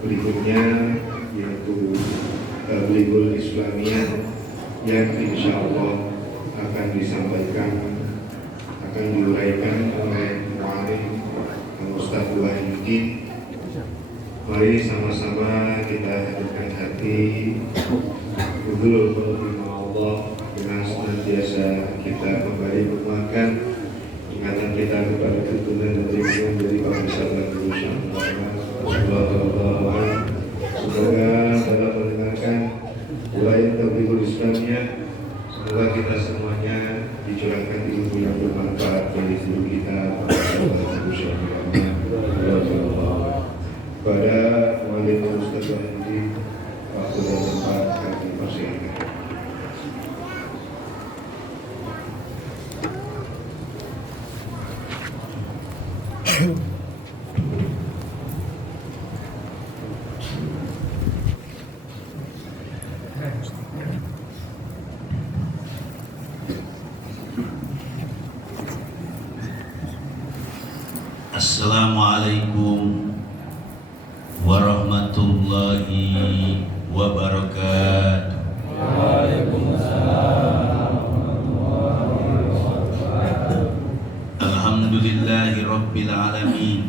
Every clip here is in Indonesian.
berikutnya yaitu Tabligul Islamiyah yang insya Allah akan disampaikan, akan diuraikan oleh Mu'alim Ustaz Wahidi. Mari sama-sama kita hadirkan hati dulu menerima Allah dengan senantiasa kita kembali menguatkan ingatan kita kepada tuntunan dan bimbingan dari Pak Besar dan Guru Muhammad. Semoga dalam mendengarkan uraian Tabligul Islamiyah, semoga kita semuanya dicurahkan ilmu yang bermanfaat bagi guru kita Pak Besar dan Guru Muhammad. Pada Mu'alim Ustaz Wahidi, waktu dan tempat kami persilakan. Assalamualaikum warahmatullahi wabarakatuh. Alhamdulillahi rabbil alamin.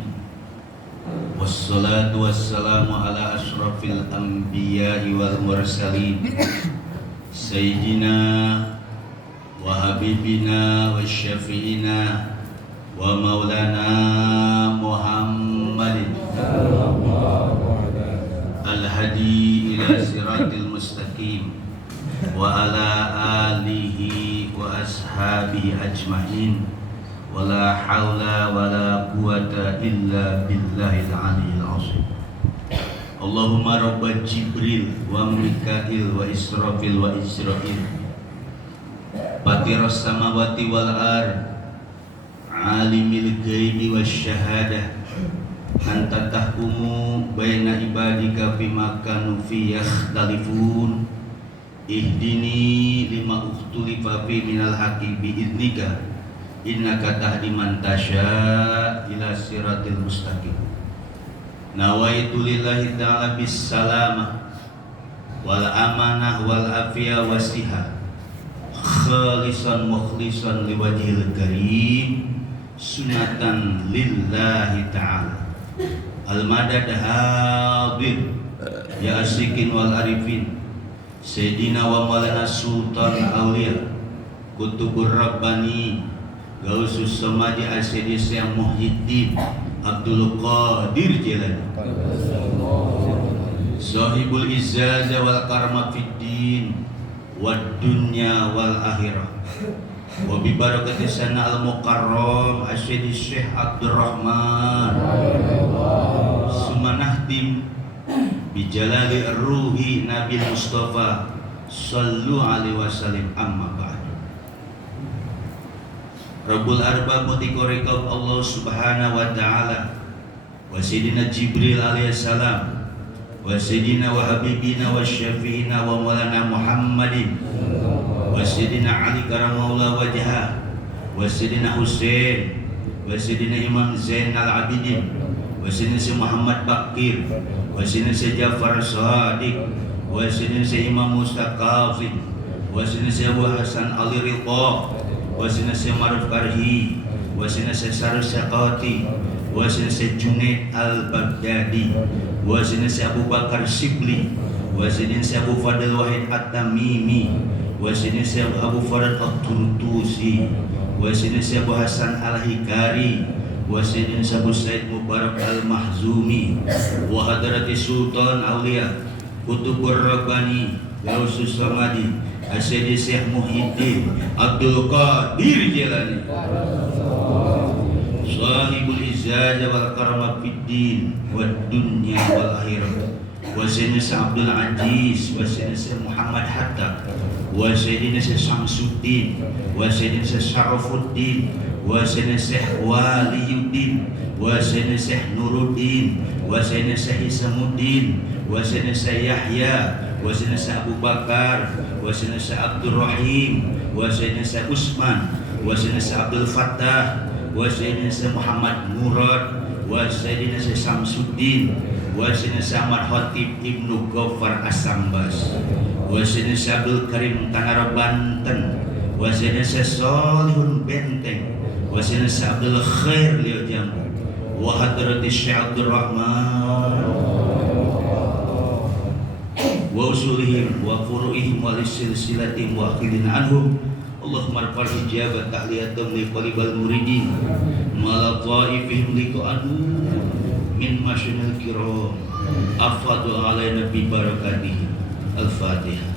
Wassalatu wassalamu ala ashrafil anbiya'i wal mursalin Sayyidina wa habibina wa syafi'ina wa maulana Muhammadin al-hadi ila siratil mustaqim wa ala alihi wa ashabihi ajma'in wa la hawla wa la quwata illa billahil aliyyil azim. Allahumma rabba Jibril wa Mikail wa Israfil wa Israil Patiras samawati wal ard alimil ghaibi wasyahadah anta tahkumu baina ibadika bima kanu fi yakhtalifun ihdini lima ukhtulifa fi minal haqqi biidnika innaka tahdi man tasya ila siratil mustaqim. Nawaitu lillahi ta'ala bis salamah wal amanah wal afiyah wasihah khalisan mukhlisan liwajhil karim sunatan lillahi ta'ala al-madad hadir ya asikin wal arifin Sayyidina wa maulana sultan awliya kutubur rabbani gausus samadi asyidi Syekh Muhyiddin Abdul Qadir Jilani, Sahibul Izzazah wal Karama fid din wad dunya wal akhirah. Wa bi barakati sana al mukarram Asyidi Syekh Abdurrahman Sumanahdim bi jalali ruhi Nabi Mustafa sallu alaihi wasallam, amma ba'd. Rabbul Arbab mutiqorikab Allah subhanahu wa ta'ala wa Sayyidina Jibril alaihi salam wa Sayyidina wa Habibina wa Syafi'ina wa Maulana Muhammadin wa Sayyidina Ali karamallahu wajhah wa Sayyidina Husain wa Sayyidina Imam Zain al-Abidin wa Sayyidina Muhammad Bakir wa Sayyidina Jafar Sadiq wa Sayyidina Imam Mustaqafin wa Sayyidina Abu Hasan Ali Ridha wa Sayyidina Maruf Karhi wa Sayyidina Sarus Syaqati wa Sayyidina Junaid Al-Baghdadi wa Sayyidina Abu Bakar Sibli wa Sayyidina Abu Fadl Wahid At-Tamimi wa Sayyidina Abu Farad At-Turtusi wa Sayyidina Abu Hasan Al-Hikari wa Sayyidina Abu Said Mubarak Al-Mahzumi wa Hadrati Sultan Aulia Kutubur Rabbani Gausus Samadi Asyidi Syekh Muhyiddin Abdul Qadir Jilani, Sahibul Izzazah wal Karama fid din wad dunya wal akhirah. Wa Sayyidina Abdul Aziz wa Sayyidina Muhammad Hatta wa Sayyidina Samsuddin wa Sayyidina Syarafuddin wa Sayyidina Syekh Waliyuddin wa Sayyidina Syekh Nuruddin wa Sayyidina Syekh Isamuddin wa Sayyidina Yahya wa Sayyidina Abu Bakar wa Sayyidina Abdul Rahim wa Sayyidina Usman wa Sayyidina Abdul Fattah wa Sayyidina Muhammad Murad wa Sayyidina Samsuddin wa Sayyidina Ahmad Khatib Ibnu Ghaffar As-Sambas wa Sayyidina Abdul Karim Tanara Banten wa Sayyidina Solihun Benteng wa Sayyidina Abdul Khair Liau Jambu wa Hadrati Syekh Abdul Rahman wa usulihim wa furu'ihim wa silsilatihim wa akhilin anhum. Allahumma arfal hijabat tahliyatum li qalibal muridin mala ta'ifihim liqa'anu min masyinil kiram afadu alaina bi barakatihi. Al-Fatihah.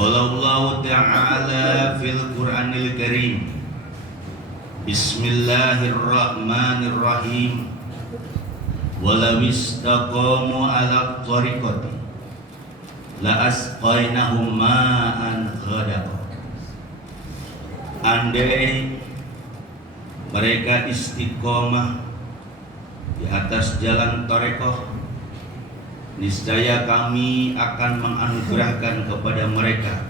Qala Ta'ala fil Qur'anil Karim, Bismillahirrahmanirrahim, walau istaqamu ala tariqati la asqainahum ma'an ghadaqa. Andai mereka istiqomah di atas jalan tarekoh, niscaya kami akan menganugerahkan kepada mereka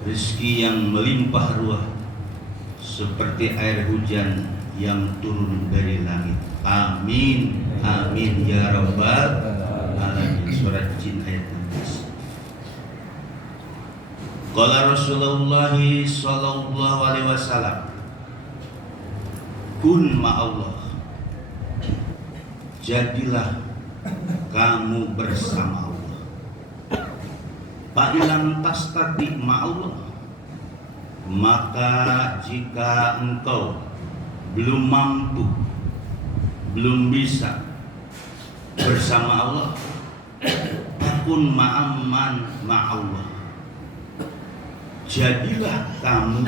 rezeki yang melimpah ruah seperti air hujan yang turun dari langit. Amin, amin ya rabbal alamin. Surat Jin ayat 16. Qala Rasulullah sallallahu alaihi wasallam, kun ma'allah, jadilah kamu bersama Allah. Fa'ilam tastati ma'allah, maka jika engkau belum mampu, belum bisa bersama Allah, takun ma'amman ma'allah, jadilah kamu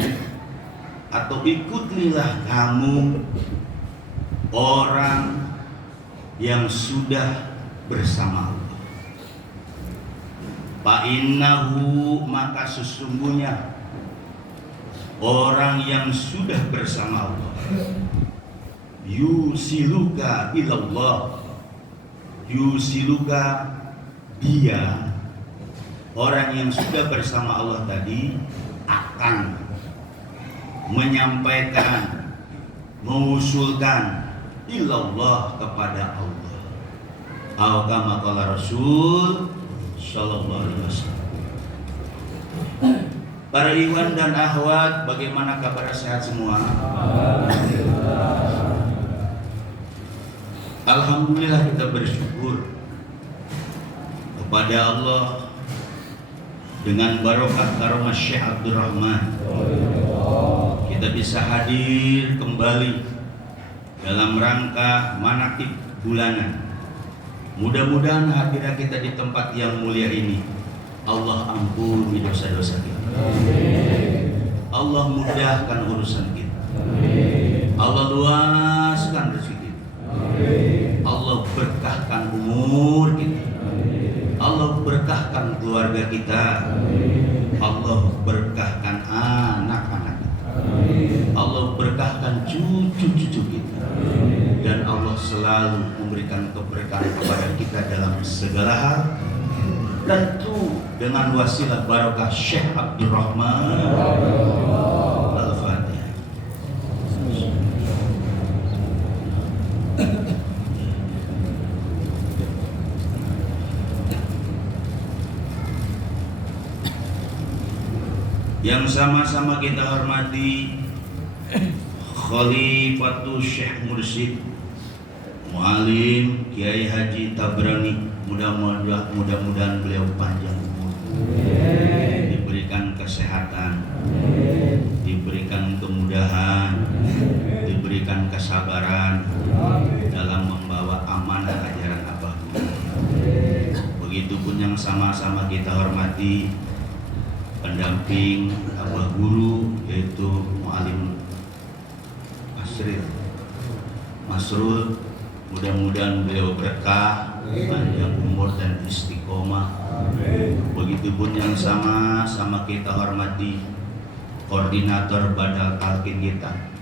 atau ikutilah kamu orang yang sudah bersama Allah. Fa'innahu, maka sesungguhnya orang yang sudah bersama Allah, yusiluka ilallah, yusiluka, dia orang yang sudah bersama Allah tadi akan menyampaikan, mengusulkan ilallah, kepada Allah. Atau kama qala Rasul sallallahu alaihi wasallam. Para ikhwan dan akhwat, bagaimana kabar, sehat semua? Alhamdulillah, kita bersyukur kepada Allah dengan barokah karamah Syekh Abdul Rahman. Kita bisa hadir kembali dalam rangka manaqib bulanan. Mudah-mudahan hadirnya kita di tempat yang mulia ini, Allah ampuni dosa-dosa kita. Allah mudahkan urusan kita. Allah luaskan rezeki kita. Allah berkahkan umur kita. Allah berkahkan keluarga kita. Allah berkahkan anak-anak kita. Allah berkahkan cucu-cucu kita. Dan Allah selalu memberikan keberkahan kepada kita dalam segala hal. Tentu dengan wasilah barokah Syekh Abdul Rahman. Al-Fatihah. Yang sama-sama kita hormati Khalifatul Syekh Mursyid Mu'alim Kiai Haji Tabrani, mudah-mudahan beliau panjang umur, diberikan kesehatan, diberikan kemudahan, diberikan kesabaran dalam membawa amanah ajaran Abah Guru. Begitupun yang sama-sama kita hormati pendamping Abah Guru, yaitu Mu'alim Masrul. Mudah-mudahan beliau berkah, panjang umur dan istiqomah. Begitupun yang sama-sama kita hormati koordinator Badal Talqin kita,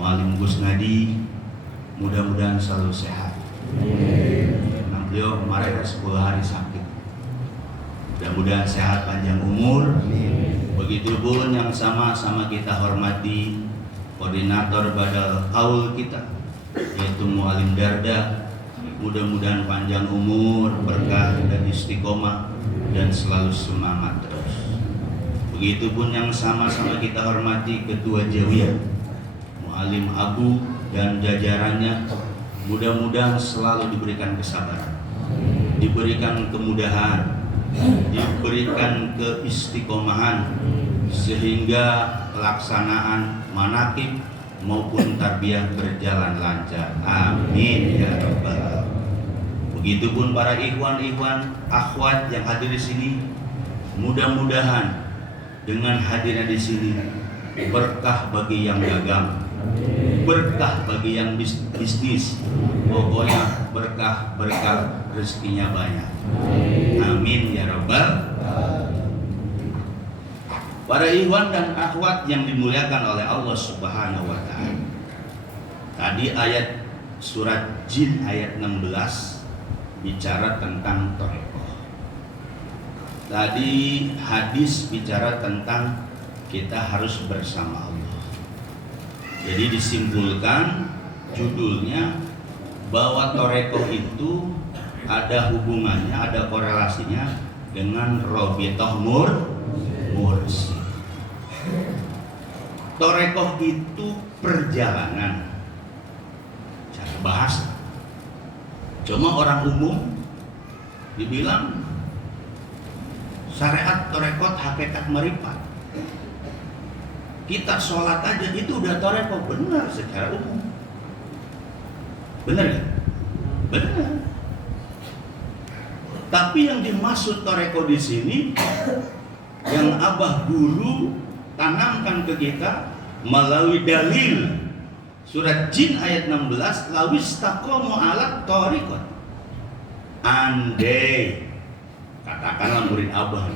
Mu'alim Gus Nadi. Mudah-mudahan selalu sehat. Karena beliau kemarin 10 hari sakit. Mudah-mudahan sehat, panjang umur. Begitupun yang sama-sama kita hormati koordinator Badal Kaul kita, yaitu Mu'alim Darda. Mudah-mudahan panjang umur, berkah dan istiqomah, dan selalu semangat terus. Begitupun yang sama-sama kita hormati Ketua Jawiyah Mu'alim Abu dan jajarannya. Mudah-mudahan selalu diberikan kesabaran, diberikan kemudahan, diberikan keistiqomahan, sehingga pelaksanaan manaqib maupun tarbiyah berjalan lancar. Amin ya rabbal alamin. Begitupun para ikhwan akhwat yang hadir di sini, mudah-mudahan dengan hadirnya di sini berkah bagi yang dagang, berkah bagi yang bisnis, pokoknya berkah rezekinya banyak. Amin ya rabbal alamin. Para ikhwan dan akhwat yang dimuliakan oleh Allah Subhanahu wa taala. Tadi ayat surat Jin ayat 16 bicara tentang thariqah. Tadi hadis bicara tentang kita harus bersama Allah. Jadi disimpulkan judulnya bahwa thariqah itu ada hubungannya, ada korelasinya dengan Rabithah Mursyid. Thariqah itu perjalanan, cara bahasa. Cuma orang umum dibilang syariat thariqah hakikat marifat. Kita sholat aja itu udah thariqah, benar secara umum. Benar ya? Benar. Tapi yang dimaksud thariqah di sini yang Abah Guru tanamkan ke kita melalui dalil surat Jin ayat 16, lawistaqamu ala thariqat. Andai, katakanlah murid Abah,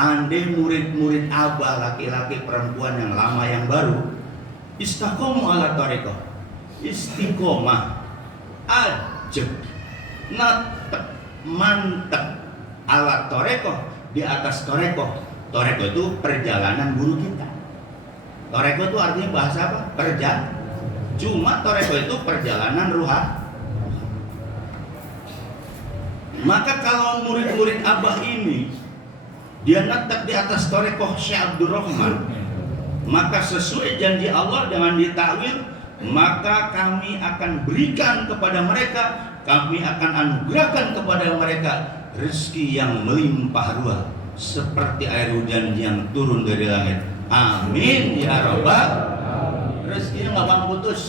andai murid-murid Abah laki-laki perempuan yang lama yang baru istaqamu ala thariqah, istiqomah, ajab, mantap ala thariqah, di atas thariqah. Thariqah itu perjalanan guru kita. Thariqah itu artinya bahasa apa? Cuma thariqah itu perjalanan ruhani. Maka kalau murid-murid Abah ini dia netap di atas Torekoh Syekh Abdurrahman, maka sesuai janji Allah dengan ditakwil, maka kami akan berikan kepada mereka, kami akan anugerahkan kepada mereka rezeki yang melimpah ruah seperti air hujan yang turun dari langit. Amin ya rabbal. Rezekinya nggak bang putus.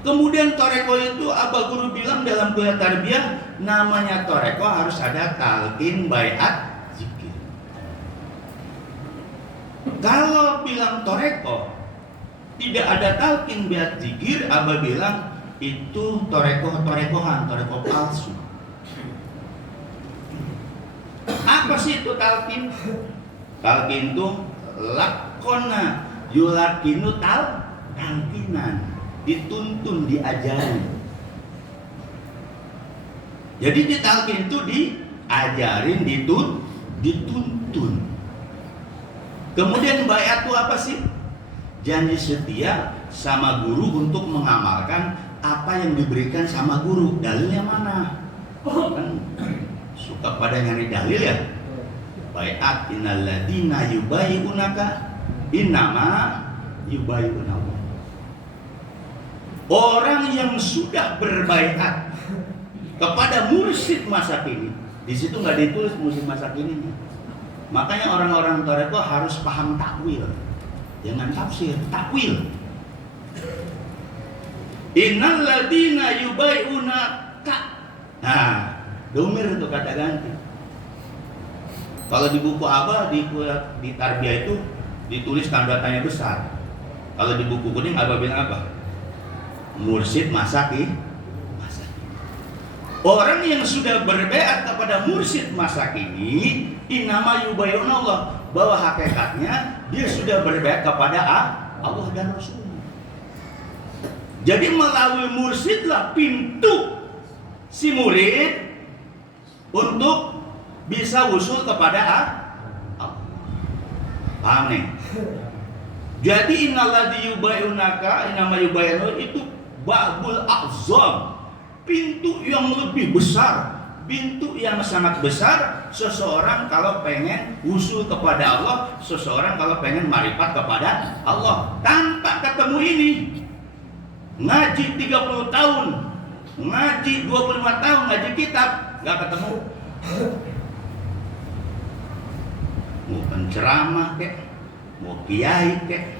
Kemudian toreko itu Abah Guru bilang dalam kuliah tarbiyah, namanya toreko harus ada talqin, baiat, zikir. Kalau bilang toreko tidak ada talqin, baiat, zikir, Abah bilang itu torekohan, toreko palsu. Apa sih itu talqin? Talqin itu lakona yulakinu talqinan, dituntun, diajari. Jadi di talqin itu diajarin, dituntun. Kemudian baiat itu apa sih? Janji setia sama guru untuk mengamalkan apa yang diberikan sama guru. Dalilnya mana? Kan suka pada nyari dalil ya. Baiat innalladzina yubayyi'unaka innama yubayyi'unallah. Orang yang sudah berbaiat kepada mursyid masa kini, di situ nggak ditulis mursyid masa kini. Makanya orang-orang toreko harus paham takwil, jangan tafsir, takwil. Innal ladina yubayyi'unaka. Nah, domir itu kata ganti. Kalau di buku Abah di tarbiyah itu ditulis tanda tanya besar. Kalau di buku kuning Abah bilang apa? Mursyid masa kini. Orang yang sudah berbaiat kepada mursyid masa kini, innama yubayyi'unallah, bahwa hakikatnya dia sudah berbaiat kepada Allah dan Rasulnya. Jadi melalui mursyidlah pintu si murid untuk bisa usul kepada Allah. Paham nih? Jadi innalladzi yubayyi'unaka innama yubayyi'un itu babul a'zam, pintu yang lebih besar, pintu yang sangat besar. Seseorang kalau pengen usul kepada Allah, seseorang kalau pengen marifat kepada Allah, tanpa ketemu ini, ngaji 30 tahun, ngaji 25 tahun, ngaji kitab, nggak ketemu. Mau penceramah kek, mau kiai kek,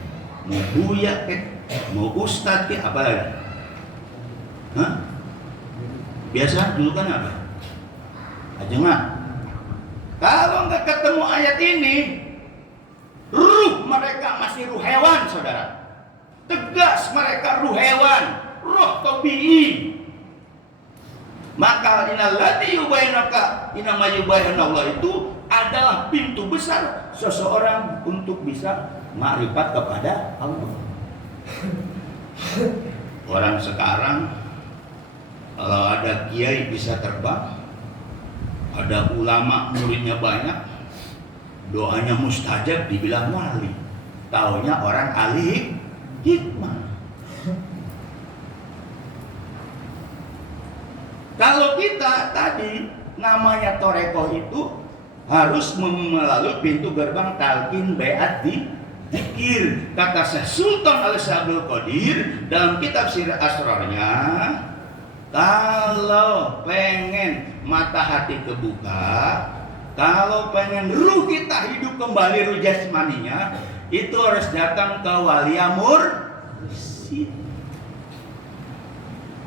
mau buya kek, mau ustadz kek, apa lagi? Hah? Biasa dulu kan apa? Ajengan. Kalau nggak ketemu ayat ini, ruh mereka masih ruh hewan, saudara. Tegas mereka ruh hewan, ruh tabi'i. Maka innalladzina yubayyi'unaka innama yubayyi'unallah itu adalah pintu besar seseorang untuk bisa ma'rifat kepada Allah. Orang sekarang kalau ada kiai bisa terbang, ada ulama muridnya banyak, doanya mustajab dibilang wali, taunya orang ahli hikmah. Kalau kita tadi namanya toreko itu harus melalui pintu gerbang talqin, baiat, zikir. Kata Syekh Sultan Al-Sabul Qadir dalam kitab Sirah Asrarnya, kalau pengen mata hati kebuka, kalau pengen ruh kita hidup kembali, ruh jasmaninya, itu harus datang ke walia mursyid.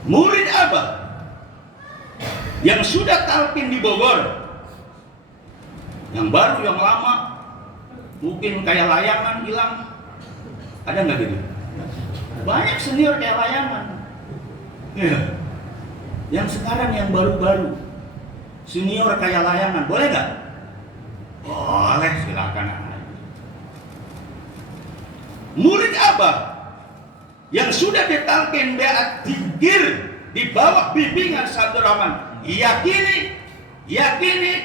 Murid apa? Yang sudah talqin di Bogor, yang baru, yang lama, mungkin kayak layangan hilang. Ada nggak gitu? Banyak senior kayak layangan. Ya. Yang sekarang yang baru-baru, senior kayak layangan, boleh nggak? Boleh, silakan. Murid apa? Yang sudah ditalqin baiat zikir di bawah bimbingan Syekh Rahman, yakini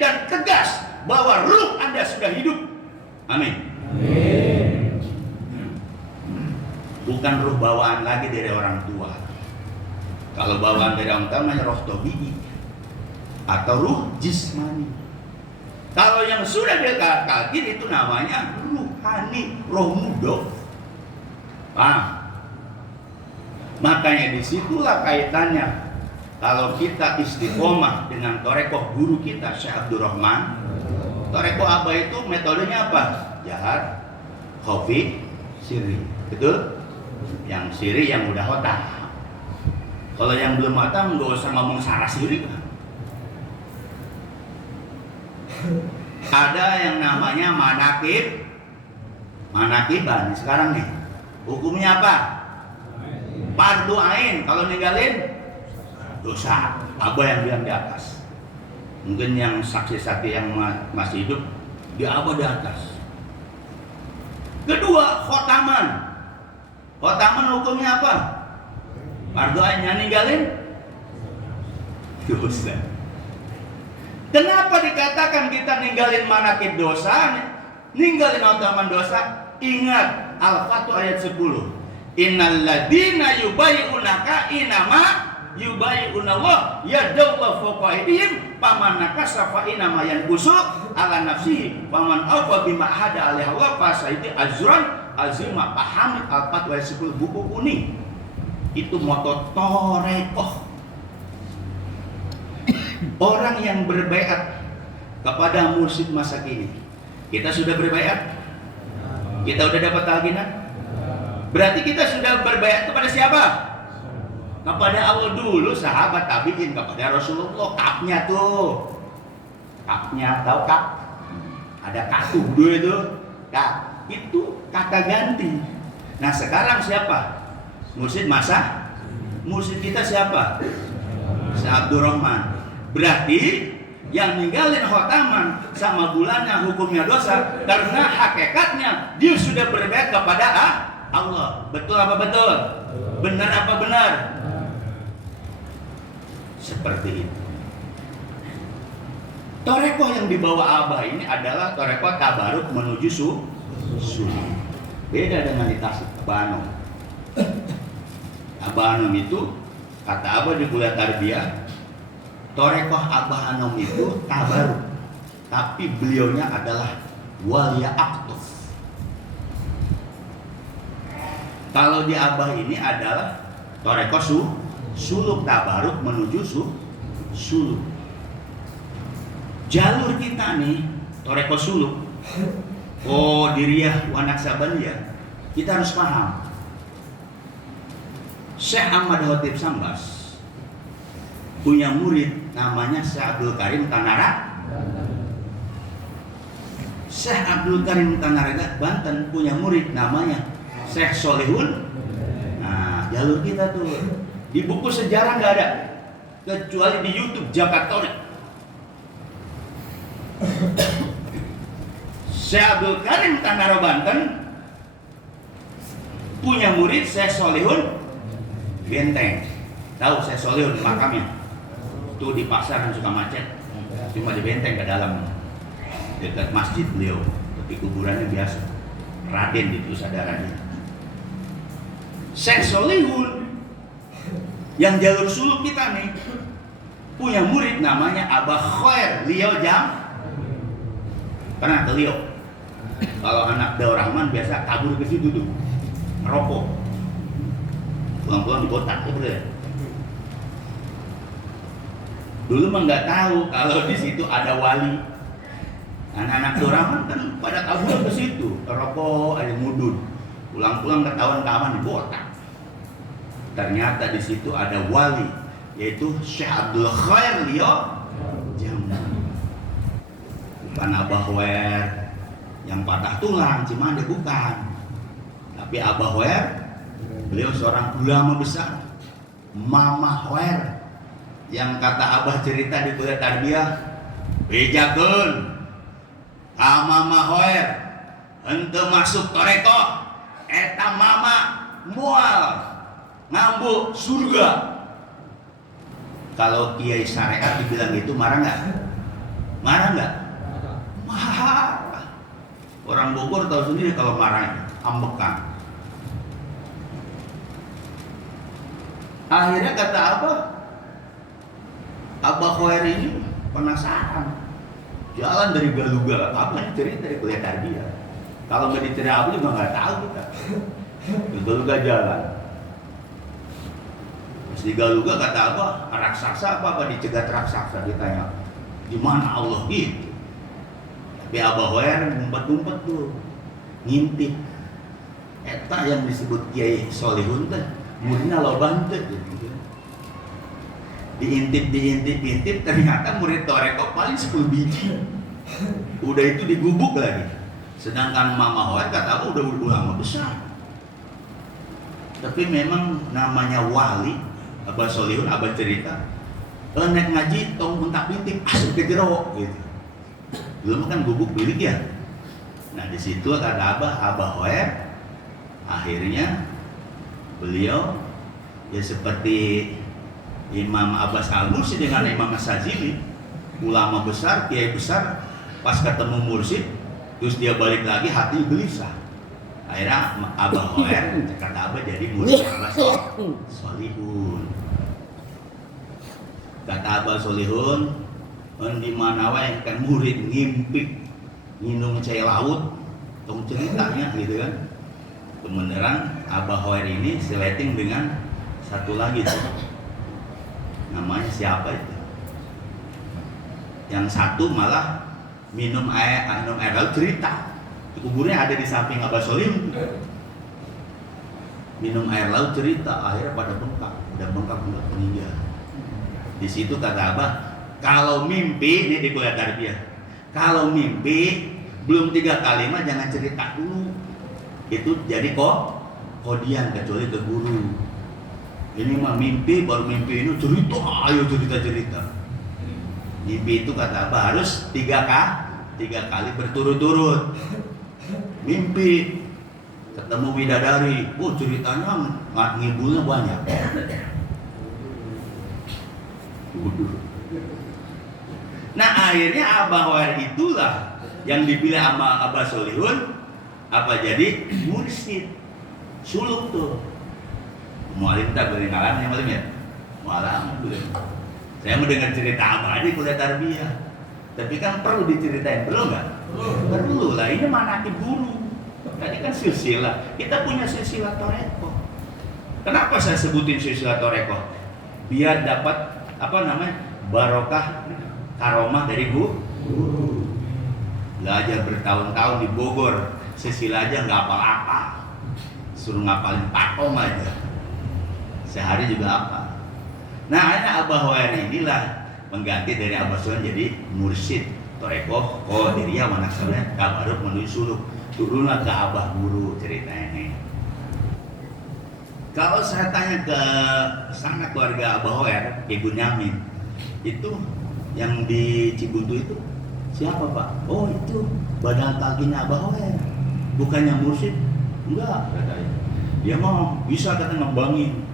dan tegas bahwa ruh Anda sudah hidup. Amin. Amin. Bukan ruh bawaan lagi dari orang tua. Kalau bawaan dari orang tua namanya roh tabi'i atau ruh jismani. Kalau yang sudah dekat kaki itu namanya ruhani, roh muda. Paham? Makanya disitulah kaitannya. Kalau kita istiqomah dengan torekoh guru kita Syekh Abdul Rahman, torekoh Abah itu metodenya apa? Jahat, khofi, siri. Betul? Yang siri yang udah hotam. Kalau yang belum hotam nggak usah ngomong sarah siri. Ada yang namanya manakiban. Sekarang nih, hukumnya apa? Fardu ain. Kalau ninggalin dosa. Abah yang bilang di atas. Mungkin yang saksi-saksi yang masih hidup, dia Abah di atas. Kedua, khotaman. Khotaman hukumnya apa? Fardu ain. Yang ninggalin dosa. Kenapa dikatakan kita ninggalin manakib dosa, ninggalin khotaman dosa? Ingat Al-Fatih ayat 10. Innal ladina yubayyi'unaka inama yubayyi'unallah yadallahu fawqa aydihim faman nakasa fa inama yanqusu ala nafsihi faman awfa bima hada alaihi Allah fa sayyidi azran azima. Paham Al-Fatih ayat 10 buku kuning. Itu moto torekoh. Orang yang berbaiat kepada mursyid masa kini. Kita sudah berbaiat? Kita udah dapat talqinan? Berarti kita sudah berbaiat kepada siapa? Kepada Allah dulu, sahabat tabi'in, kepada Rasulullah. Kapnya tuh. Kapnya, tahu kap? Ada katuh dulu itu. Kap. Itu kata ganti. Nah sekarang siapa? Mursyid masa? Mursyid kita siapa? Syekh Abdul Rahman. Berarti yang ninggalin khotaman sama bulannya hukumnya dosa, karena hakikatnya dia sudah berbaiat kepada Allah. Betul apa betul? Benar apa benar? Seperti itu. Torekoh yang dibawa Abah ini adalah torekoh tabaruk menuju sunnah. Beda dengan di Tasik Abah Anom. Abah Anom itu kata Abah di kuliah tarbiyah, torekoh Abah Anom itu tabaruk, tapi beliaunya adalah walia aktuf. Kalau di Abah ini adalah torekoh suluk, tabaruk menuju suluk. Jalur kita nih torekoh suluk. Oh, Diriyah wa Naksabaniyah. Kita harus paham. Syekh Ahmad Khotib Sambas punya murid namanya Syekh Abdul Karim Tanara. Syekh Abdul Karim Tanara Banten punya murid namanya Syekh Solihun. Nah, jalur kita tuh di buku sejarah nggak ada, kecuali di YouTube Jakarta. Syekh Abdul Karim Tanara Banten punya murid Syekh Solihun Benteng. Tahu Syekh Solihun makamnya? Tuh di pasar yang suka macet, cuma di benteng ke dalam dekat masjid beliau, tapi kuburannya biasa. Raden itu saudaranya. Syekh Solihun yang jalur suluk kita nih punya murid namanya Abah Khair Liau Jam. Pernah ke Liau? Kalau anak Daur Rahman biasa kabur ke situ tuh, ngerokok, pulang-pulang di kotak itu ya. Dulu mah nggak tahu kalau di situ ada wali. Anak-anak Daur Rahman kan pada kabur ke situ, ngerokok, ada mudun, pulang-pulang ketahuan kawan di kotak. Ternyata di situ ada wali, yaitu Syekh Abdul Khair Liau Jam. Bukan Abah Khair yang patah tulang, Cimande bukan. Tapi Abah Khair, beliau seorang ulama besar. Mama Khair, yang kata Abah cerita di kuliah tarbiyah, bejakeun Mama Khair henteu masuk toreko, eta mama moal ngambu surga. Kalau kiai syariat dibilang gitu marah nggak? Marah nggak? Marah. Orang Bogor tahu sendiri kalau marah ambekan. Akhirnya kata Abah Khair ini penasaran. Jalan dari Galuga, apa yang cerita dari kuliah tarbiyah. Kalau nggak diterima aku juga nggak tahu kita. Di Galuga jalan. Terus di Galuga kata apa? Raksasa apa dicegat raksasa, ditanya. Di mana Allah itu? Tapi Abah Hoer ngumpet-ngumpet tuh, ngintip. Eta yang disebut Kiai Solihun teh, muridnya loban teh gitu. Diintip, ternyata murid Toreko paling 10 biji. Udah itu digubuk lagi. Sedangkan Mama Hoer kata aku udah ulama besar. Tapi memang namanya wali, Abah Solihun, Abah cerita, nek ngaji tong bentak-bentik asal ke jero gitu. Dulu kan gubuk bilik ya. Nah di situ kata Abah Hoer, akhirnya beliau ya seperti Imam Abbas Al-Mursi dengan Imam As-Sajili, ulama besar, kiai besar, pas ketemu mursyid, terus dia balik lagi hati gelisah. Akhirnya Abah Hoer kata Abah jadi mursyid Abah Solihun. Kata Abah Solihun, di mana wae kan murid ngimpi minum cai laut, tong ceritanya gitu kan. Kebenaran Abah Hoer ini seleting dengan satu lagi tuh. Namanya siapa itu? Yang satu malah minum air laut cerita. Kuburnya ada di samping Abah Solihun. Minum air laut cerita, akhirnya pada bengkak meninggal. Di situ kata Abah, kalau mimpi, ini di kuliah tarbiyah, kalau mimpi belum 3 kalimat jangan cerita dulu. Itu jadi kodian kecuali ke guru. Ini mah mimpi, baru mimpi ini cerita, ayo cerita. Mimpi itu kata Abah harus 3 kali berturut-turut. Mimpi ketemu bidadari, ceritanya ngibulnya banyak. Nah akhirnya Abah Hoer itulah yang dipilih sama Abah Solihun apa jadi mursyid suluk tuh. Mualim tak boleh ngalah ya malam ya? Mualam boleh. Saya mau dengar cerita apa aja kuliah tarbiyah. Tapi kan perlu diceritain, perlu nggak? Perlu lah, ini manaqib guru. Tadi kan silsilah, kita punya silsilah Toreko. Kenapa saya sebutin silsilah Toreko? Biar dapat barokah karomah dari guru. Belajar bertahun-tahun di Bogor, silsilah aja nggak apa-apa. Suruh ngapalin pakom aja. Sehari juga apa. Nah akhirnya Abah Hoer inilah mengganti dari Abah Solihun jadi mursyid Toreko Qadiriyah Wanaksabannya Tabaruk menuju suluk. Turunlah ke Abah guru ceritanya ini. Kalau saya tanya ke sana keluarga Abah Hoer, Ibu Nyamin, itu yang di Cibuntu itu siapa Pak? Oh itu badan kakinya Abah Hoer, bukannya mursyid? Enggak, katanya. Dia mau bisa kata ngembangin.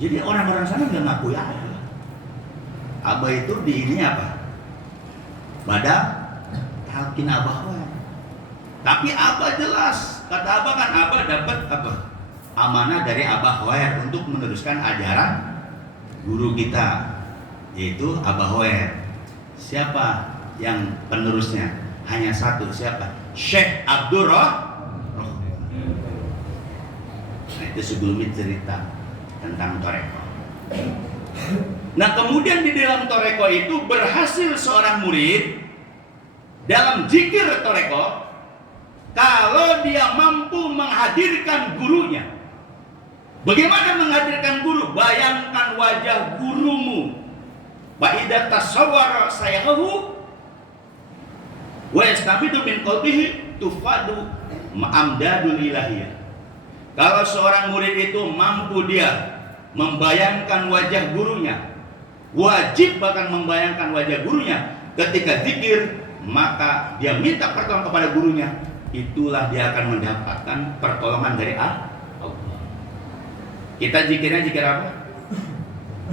Jadi orang-orang sana nggak ngaku ya. Abah itu di ini apa? Badan talqin Abah Hoer. Tapi Abah jelas, kata Abah kan Abah dapat apa? Amanah dari Abah Hoer untuk meneruskan ajaran guru kita, yaitu Abah Hoer. Siapa yang penerusnya? Hanya satu, siapa? Syekh Abdur Rahman. Nah itu sebelumnya cerita tentang Toreko. Nah kemudian di dalam Toreko itu berhasil seorang murid dalam zikir Toreko kalau dia mampu menghadirkan gurunya. Bagaimana menghadirkan guru? Bayangkan wajah gurumu. Ba'idha tasawwara sayahu wa yastabidu min qalbihi tufadu ma'amdadul ilahiyah. Kalau seorang murid itu mampu dia membayangkan wajah gurunya, wajib bahkan membayangkan wajah gurunya ketika zikir, maka dia minta pertolongan kepada gurunya, itulah dia akan mendapatkan pertolongan dari Allah. Kita zikirnya zikir apa?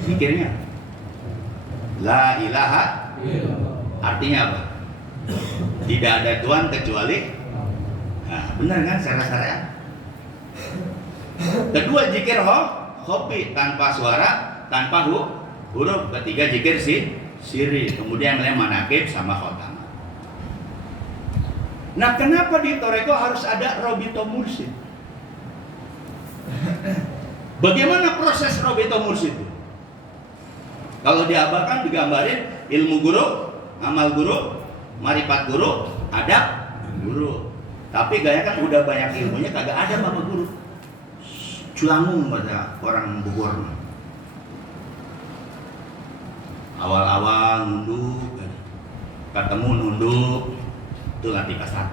Zikirnya La ilaha illallah. Artinya apa? Tidak ada Tuhan kecuali. Nah, benar kan syariat? Kedua zikir khofi, tanpa suara, tanpa huruf. Ketiga zikir siri. Kemudian yang manaqib sama khotamah. Nah, kenapa di Toreko harus ada Robito Mursyid? Bagaimana proses Robito Mursyid itu? Kalau diabarkan digambarin ilmu guru, amal guru, marifat guru, adab guru. Tapi gaya kan udah banyak ilmunya kagak ada sama guru. Culangung pada orang Bogor. Awal-awal nunduk, ketemu nunduk, itu latifa 1.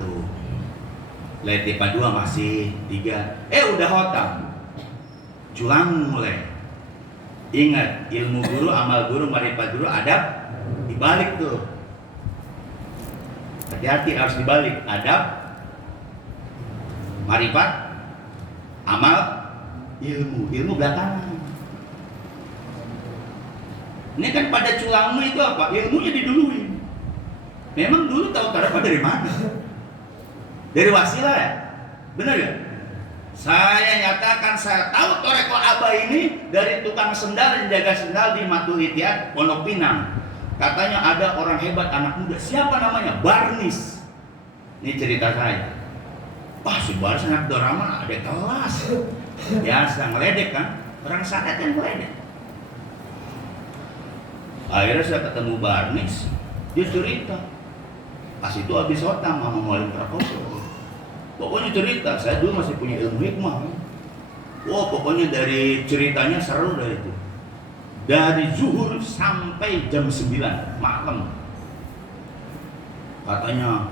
Latifa 2 masih 3. Udah khotam. Culang mulai. Ingat, ilmu guru, amal guru, marifat guru, adab dibalik tuh. Hati-hati harus dibalik. Adab, marifat, amal, ilmu. Ilmu belakangan. Ini kan pada culangmu itu apa? Ilmunya diduluin. Memang dulu tahu apa dari mana? Dari wasilah ya? Benar ya? Saya nyatakan saya tahu Toreko Aba ini dari tukang sendal dan jaga sendal di Matul Ityad, Pondok Pinang. Katanya ada orang hebat anak muda. Siapa namanya? Barnis. Ini cerita saya. Wah, si Barnis anak dorama ada kelas. Biasa ngeledek kan? Orang sangat yang ngeledek. Akhirnya saya ketemu Barnis. Dia cerita. Pas itu habis otam sama Maulid Prakoso. Pokoknya cerita, saya dulu masih punya ilmu hikmah. Wah, pokoknya dari ceritanya seru dah itu. Dari zuhur sampai jam 9 malam. Katanya,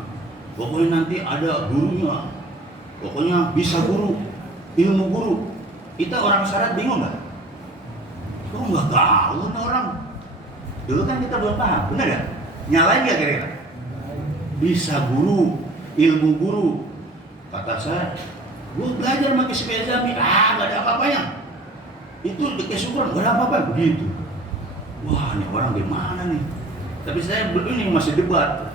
pokoknya nanti ada gurunya. Pokoknya bisa guru, ilmu guru. Kita orang syarat bingung nggak? Kok nggak gaul orang? Dulu kan kita belum paham, benar nggak? Nyalain nggak kira-kira? Bisa guru, ilmu guru. Kata saya, gue belajar pakai sepeda Zami, gak ada apa-apanya. Itu kesyukuran, gak ada apa-apa, begitu. Wah, ini orang di mana nih? Tapi saya ini masih debat.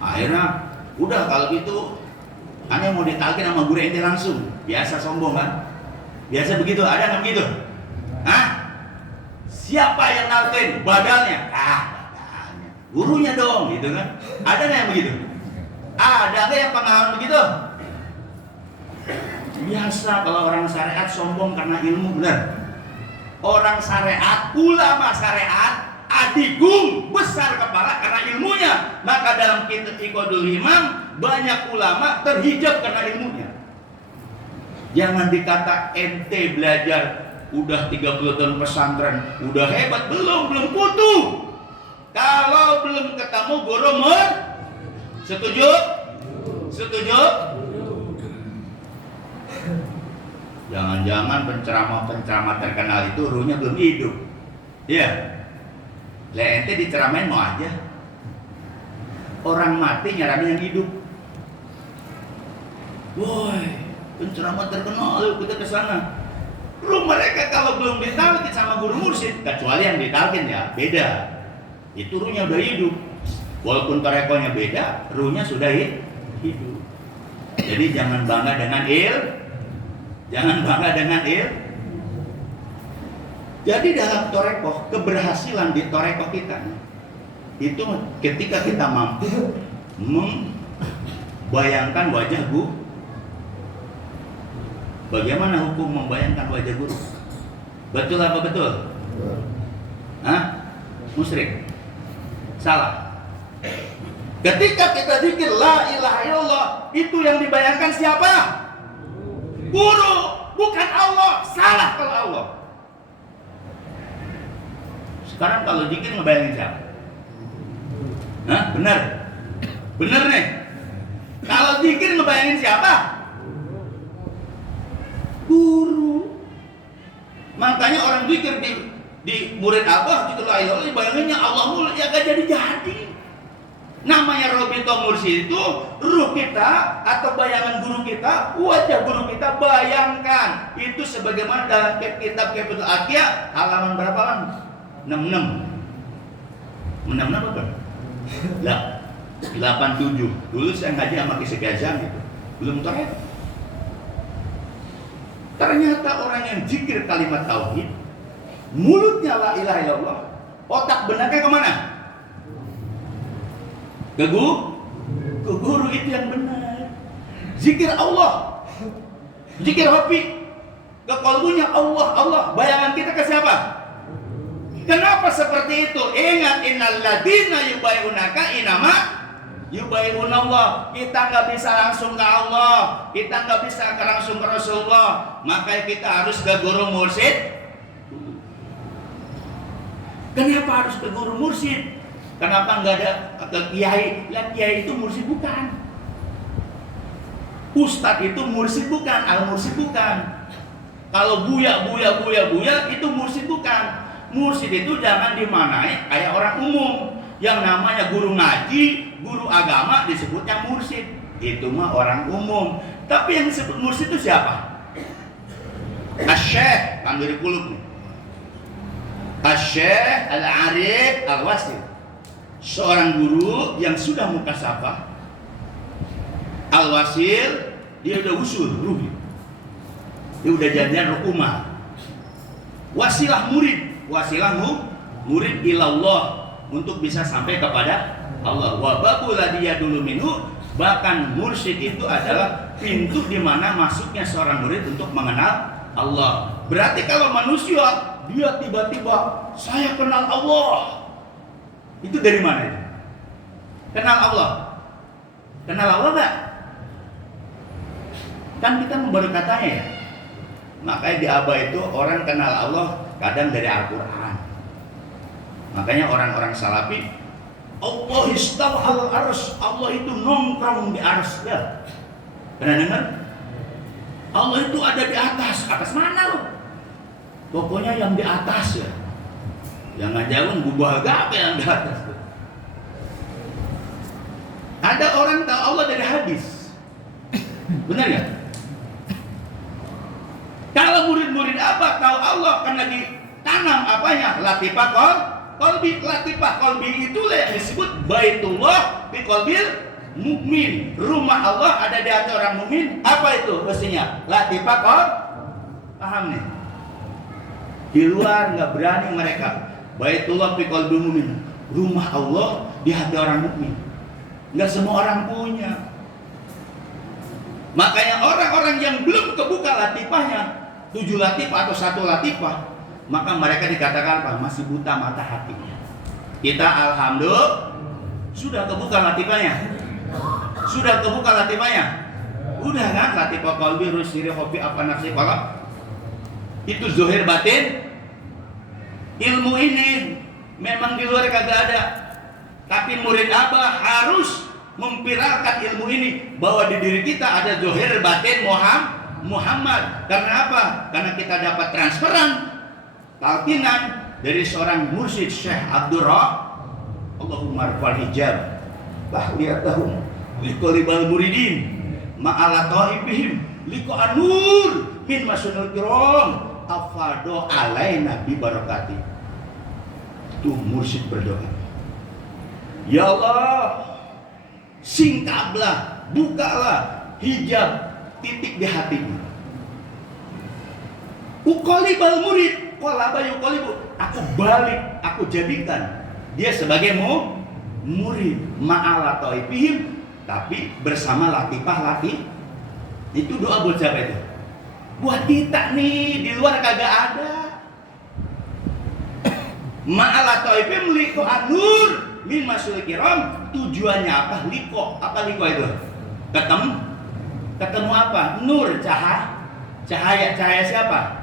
Akhirnya, udah kalau gitu, aneh mau ditalkin sama guru ente langsung. Biasa sombong kan? Biasa begitu, ada nggak begitu? Hah? Siapa yang nalkin? Badalnya? Badalnya. Gurunya dong, gitu kan? Ada nggak yang begitu? Ada nggak yang pengalaman begitu? Biasa kalau orang syariat sombong karena ilmu, benar. Orang syariat, ulama syariat, adigung, besar kepala karena ilmunya. Maka dalam kitab Iqodul Imam, banyak ulama terhijab karena ilmunya. Jangan dikata ente belajar udah 30 tahun pesantren, udah hebat, belum putu. Kalau belum ketemu guru setuju? Setuju? Jangan-jangan penceramah terkenal itu ruhnya belum hidup. Iya. Lah ente diceramain mau aja. Orang mati nyaramin yang hidup. Woi, penceramah terkenal, ayo kita ke sana. Ruh mereka kalau belum ditalkin sama guru mursyid, kecuali yang ditalkin ya, beda. Itu ruhnya udah hidup. Walaupun torekonya beda, ruhnya sudah hidup. Jadi jangan bangga dengan Jadi dalam toreko, keberhasilan di toreko kita itu ketika kita mampu membayangkan wajah guru. Bagaimana hukum membayangkan wajah guru? Betul apa betul? Hah? Musyrik? Salah. Ketika kita zikir la ilaha illallah, itu yang dibayangkan siapa? Guru, bukan Allah. Salah kalau Allah. Sekarang kalau zikir ngebayangin siapa? Hah? Benar? Benar nih? Kalau zikir ngebayangin siapa? Guru. Makanya orang zikir di murid Abah zikir la ilaha illallah, bayanginnya Allah mulu, ya gak jadi-jadi. Namanya Robito Mursyid itu ruh kita atau bayangan guru kita, wajah guru kita, bayangkan. Itu sebagaimana dalam kitab Kifatul Aqiyah halaman berapa kan? 66 apa? Lah, 87. Dulu saya ngaji sama Ki Segazan gitu. Belum tahu. Ternyata orang yang zikir kalimat tauhid, mulutnya la ilaha illallah, otak benaknya kemana? Ke ke guru itu yang benar. Zikir Allah, zikir hobi, ke kalbunya Allah, Allah. Bayangan kita ke siapa? Kenapa seperti itu? Ingat, innal ladzina yubayyi'unaka inama yubayyi'unallah. Kita nggak bisa langsung ke Allah, kita nggak bisa langsung ke Rasulullah. Maka kita harus ke guru mursyid. Kenapa harus ke guru mursyid? Kenapa nggak ada ke kiai? Lah kiai itu mursyid bukan. Ustadz itu mursyid bukan, al-mursyid bukan. Kalau buya itu mursyid bukan. Mursyid itu jangan dimanai kayak orang umum. Yang namanya guru ngaji, guru agama disebutnya mursyid. Itu mah orang umum. Tapi yang disebut mursyid itu siapa? Asy-Syaikh Tanwir Qulub. Asy-Syaikh Al-Arif Al-Wasil. Seorang guru yang sudah mukasyafah. Al-Wasil, dia udah usul ruhi. Dia udah janjian rukumah. Wasilah murid, murid ilallah, untuk bisa sampai kepada Allah. Wa babul ladzi dulu minhu, bahkan mursyid itu adalah pintu di mana masuknya seorang murid untuk mengenal Allah. Berarti kalau manusia dia tiba-tiba saya kenal Allah, itu dari mana itu? Kenal Allah? Kenal Allah enggak? Kan kita baru katanya ya. Makanya di Aba itu orang kenal Allah kadang dari Al-Quran. Makanya orang-orang salafi, Allah istawa alal arsy, Allah itu nongkrong di arsy. Ya. Pernah dengar? Allah itu ada di atas. Atas mana loh? Pokoknya yang di atas ya. Jangan jauh gubah apa yang di atas. Ada orang tahu Allah dari hadis. Benar nggak? Kalau murid-murid apa tahu Allah karena ditanam apanya? Latifah qalbi. Latifah qalbi itulah yang disebut Baitullah fi qalbil mukmin. Rumah Allah ada di hati orang mukmin. Apa itu mestinya? Latifah qalbi. Paham nih? Di luar nggak berani mereka. Baitullah fi qalbil mukmin. Rumah Allah di hati orang mukmin. Nggak semua orang punya. Makanya orang-orang yang belum kebuka latifahnya, 7 latifah atau 1 latifah, maka mereka dikatakan apa? Masih buta mata hatinya. Kita alhamdulillah sudah kebuka latifahnya. Sudah kebuka latifahnya. Udah kan? Latifah qalbi, rusiri, hobi, apa nafsi, qalb. Itu zahir batin. Ilmu ini memang di luar kagak ada. Tapi murid Abah harus memviralkan ilmu ini, bahwa di diri kita ada zahir batin Muhammad. Karena apa? Karena kita dapat transferan talqinan dari seorang mursyid Syekh Abdurrah. Allahumma rfa'al hijab bahliyatahum liqalibal muridin ma'ala ta'ibihim liqa anur min masunul kiram afado alaina bi barakati. Itu mursyid berdoa, ya Allah, singkaplah, bukalah hijab titik di hatinya. Uqalibal murid, qalaba yuqalibu. Aku balik, aku jadikan dia sebagai murid ma'ala taifihim, tapi bersama latifah. Itu doa buat siapa itu? Buat kita nih, di luar kagak ada. Ma'ala taifihim liqo anur min masul kiram. Tujuannya apa? Liko. Apa liko itu? Ketemu apa? Nur, cahaya siapa?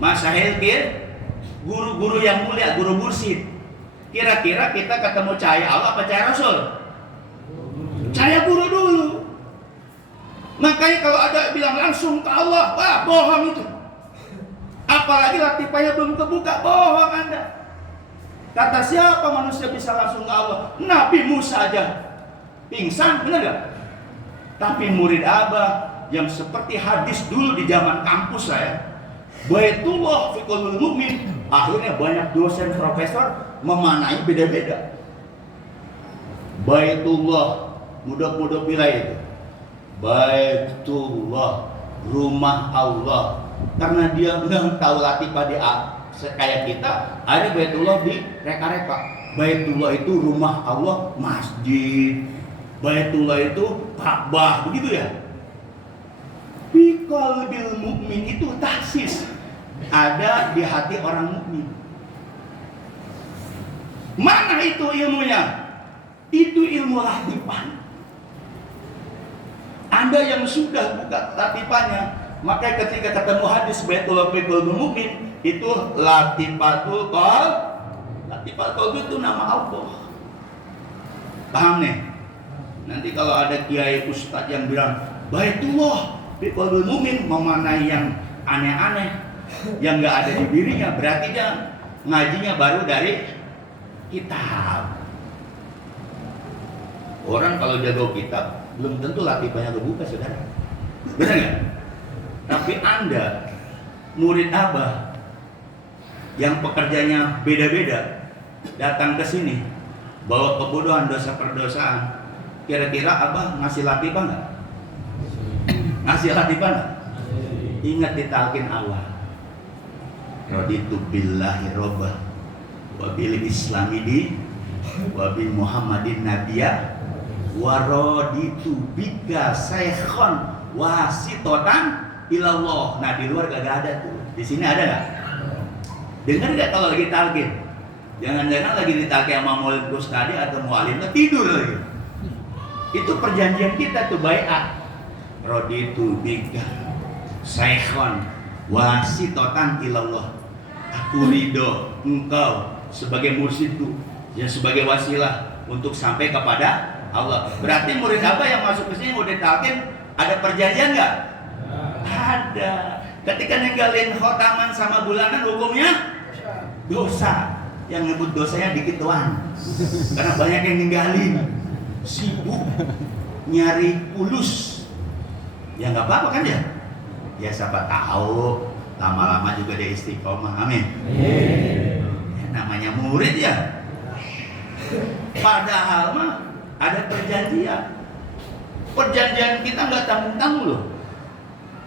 Masyahil guru-guru yang mulia, guru mursyid. Kira-kira kita ketemu cahaya Allah apa cahaya Rasul? Cahaya guru dulu. Makanya kalau ada bilang langsung ke Allah, wah bohong itu. Apalagi latifahnya belum kebuka, bohong Anda. Kata siapa manusia bisa langsung ke Allah? Nabi Musa aja pingsan, benar gak? Tapi murid Abah yang seperti hadis dulu di zaman kampus saya, Baitullah fi qalbil mukmin, akhirnya banyak dosen profesor memanai beda-beda. Baitullah, mudah-mudah wilayah itu. Baitullah, rumah Allah. Karena dia nggak tahu latifah di kayak kita, ada Baitullah di reka-reka. Baitullah itu rumah Allah, masjid. Baitullah itu Ka'bah, begitu ya. Fi qalbil mukmin itu tahsis, ada di hati orang mukmin. Mana itu ilmunya? Itu ilmu latipan. Anda yang sudah buka latipannya, maka ketika ketemu hadis Baitullah fi qalbil mukmin, itu latifatul qalb. Latifatul qalb itu nama Allah. Paham nih? Nanti kalau ada kiai ustadz yang bilang Baitullah fi qalbil mukmin memanai yang aneh-aneh yang nggak ada di dirinya, berarti dia ngajinya baru dari kitab. Orang kalau jago kitab belum tentu latifannya kebuka, saudara. Benar nggak? Tapi Anda murid Abah yang pekerjaannya beda-beda datang ke sini bawa kebodohan, dosa perdosaan, kira-kira Abah ngasih latifan nggak? Ngasih latifan nggak? Ingat di talqin awal, raditu billahi robba wa bil islami di wa bil muhammadin nabiyya wa raditu bika saikhon wasitotan ilallah. Nah di luar gak ada tuh, di sini ada nggak? Dengar nggak kalau lagi talqin? Jangan-jangan lagi ditalqin sama Maulid Bustadi atau mualimnya tidur lagi. Itu perjanjian kita tuh, baiat. Raditu bika saikhon wasitotan ilallah. Aku ridho engkau sebagai mursyidku, ya sebagai wasilah untuk sampai kepada Allah. Berarti murid Abah yang masuk ke sini udah talqin, ada perjanjian nggak? Ada. Ketika ninggalin khotaman sama bulanan hukumnya dosa. Yang nyebut dosanya dikit doang. Karena banyak yang ninggalin, sibuk nyari pulus. Ya nggak apa-apa kan ya? Ya siapa tahu lama-lama juga dia istiqomah. Amin. Ya, namanya murid ya. Padahal mah ada perjanjian. Perjanjian kita nggak tanggung-tanggung loh.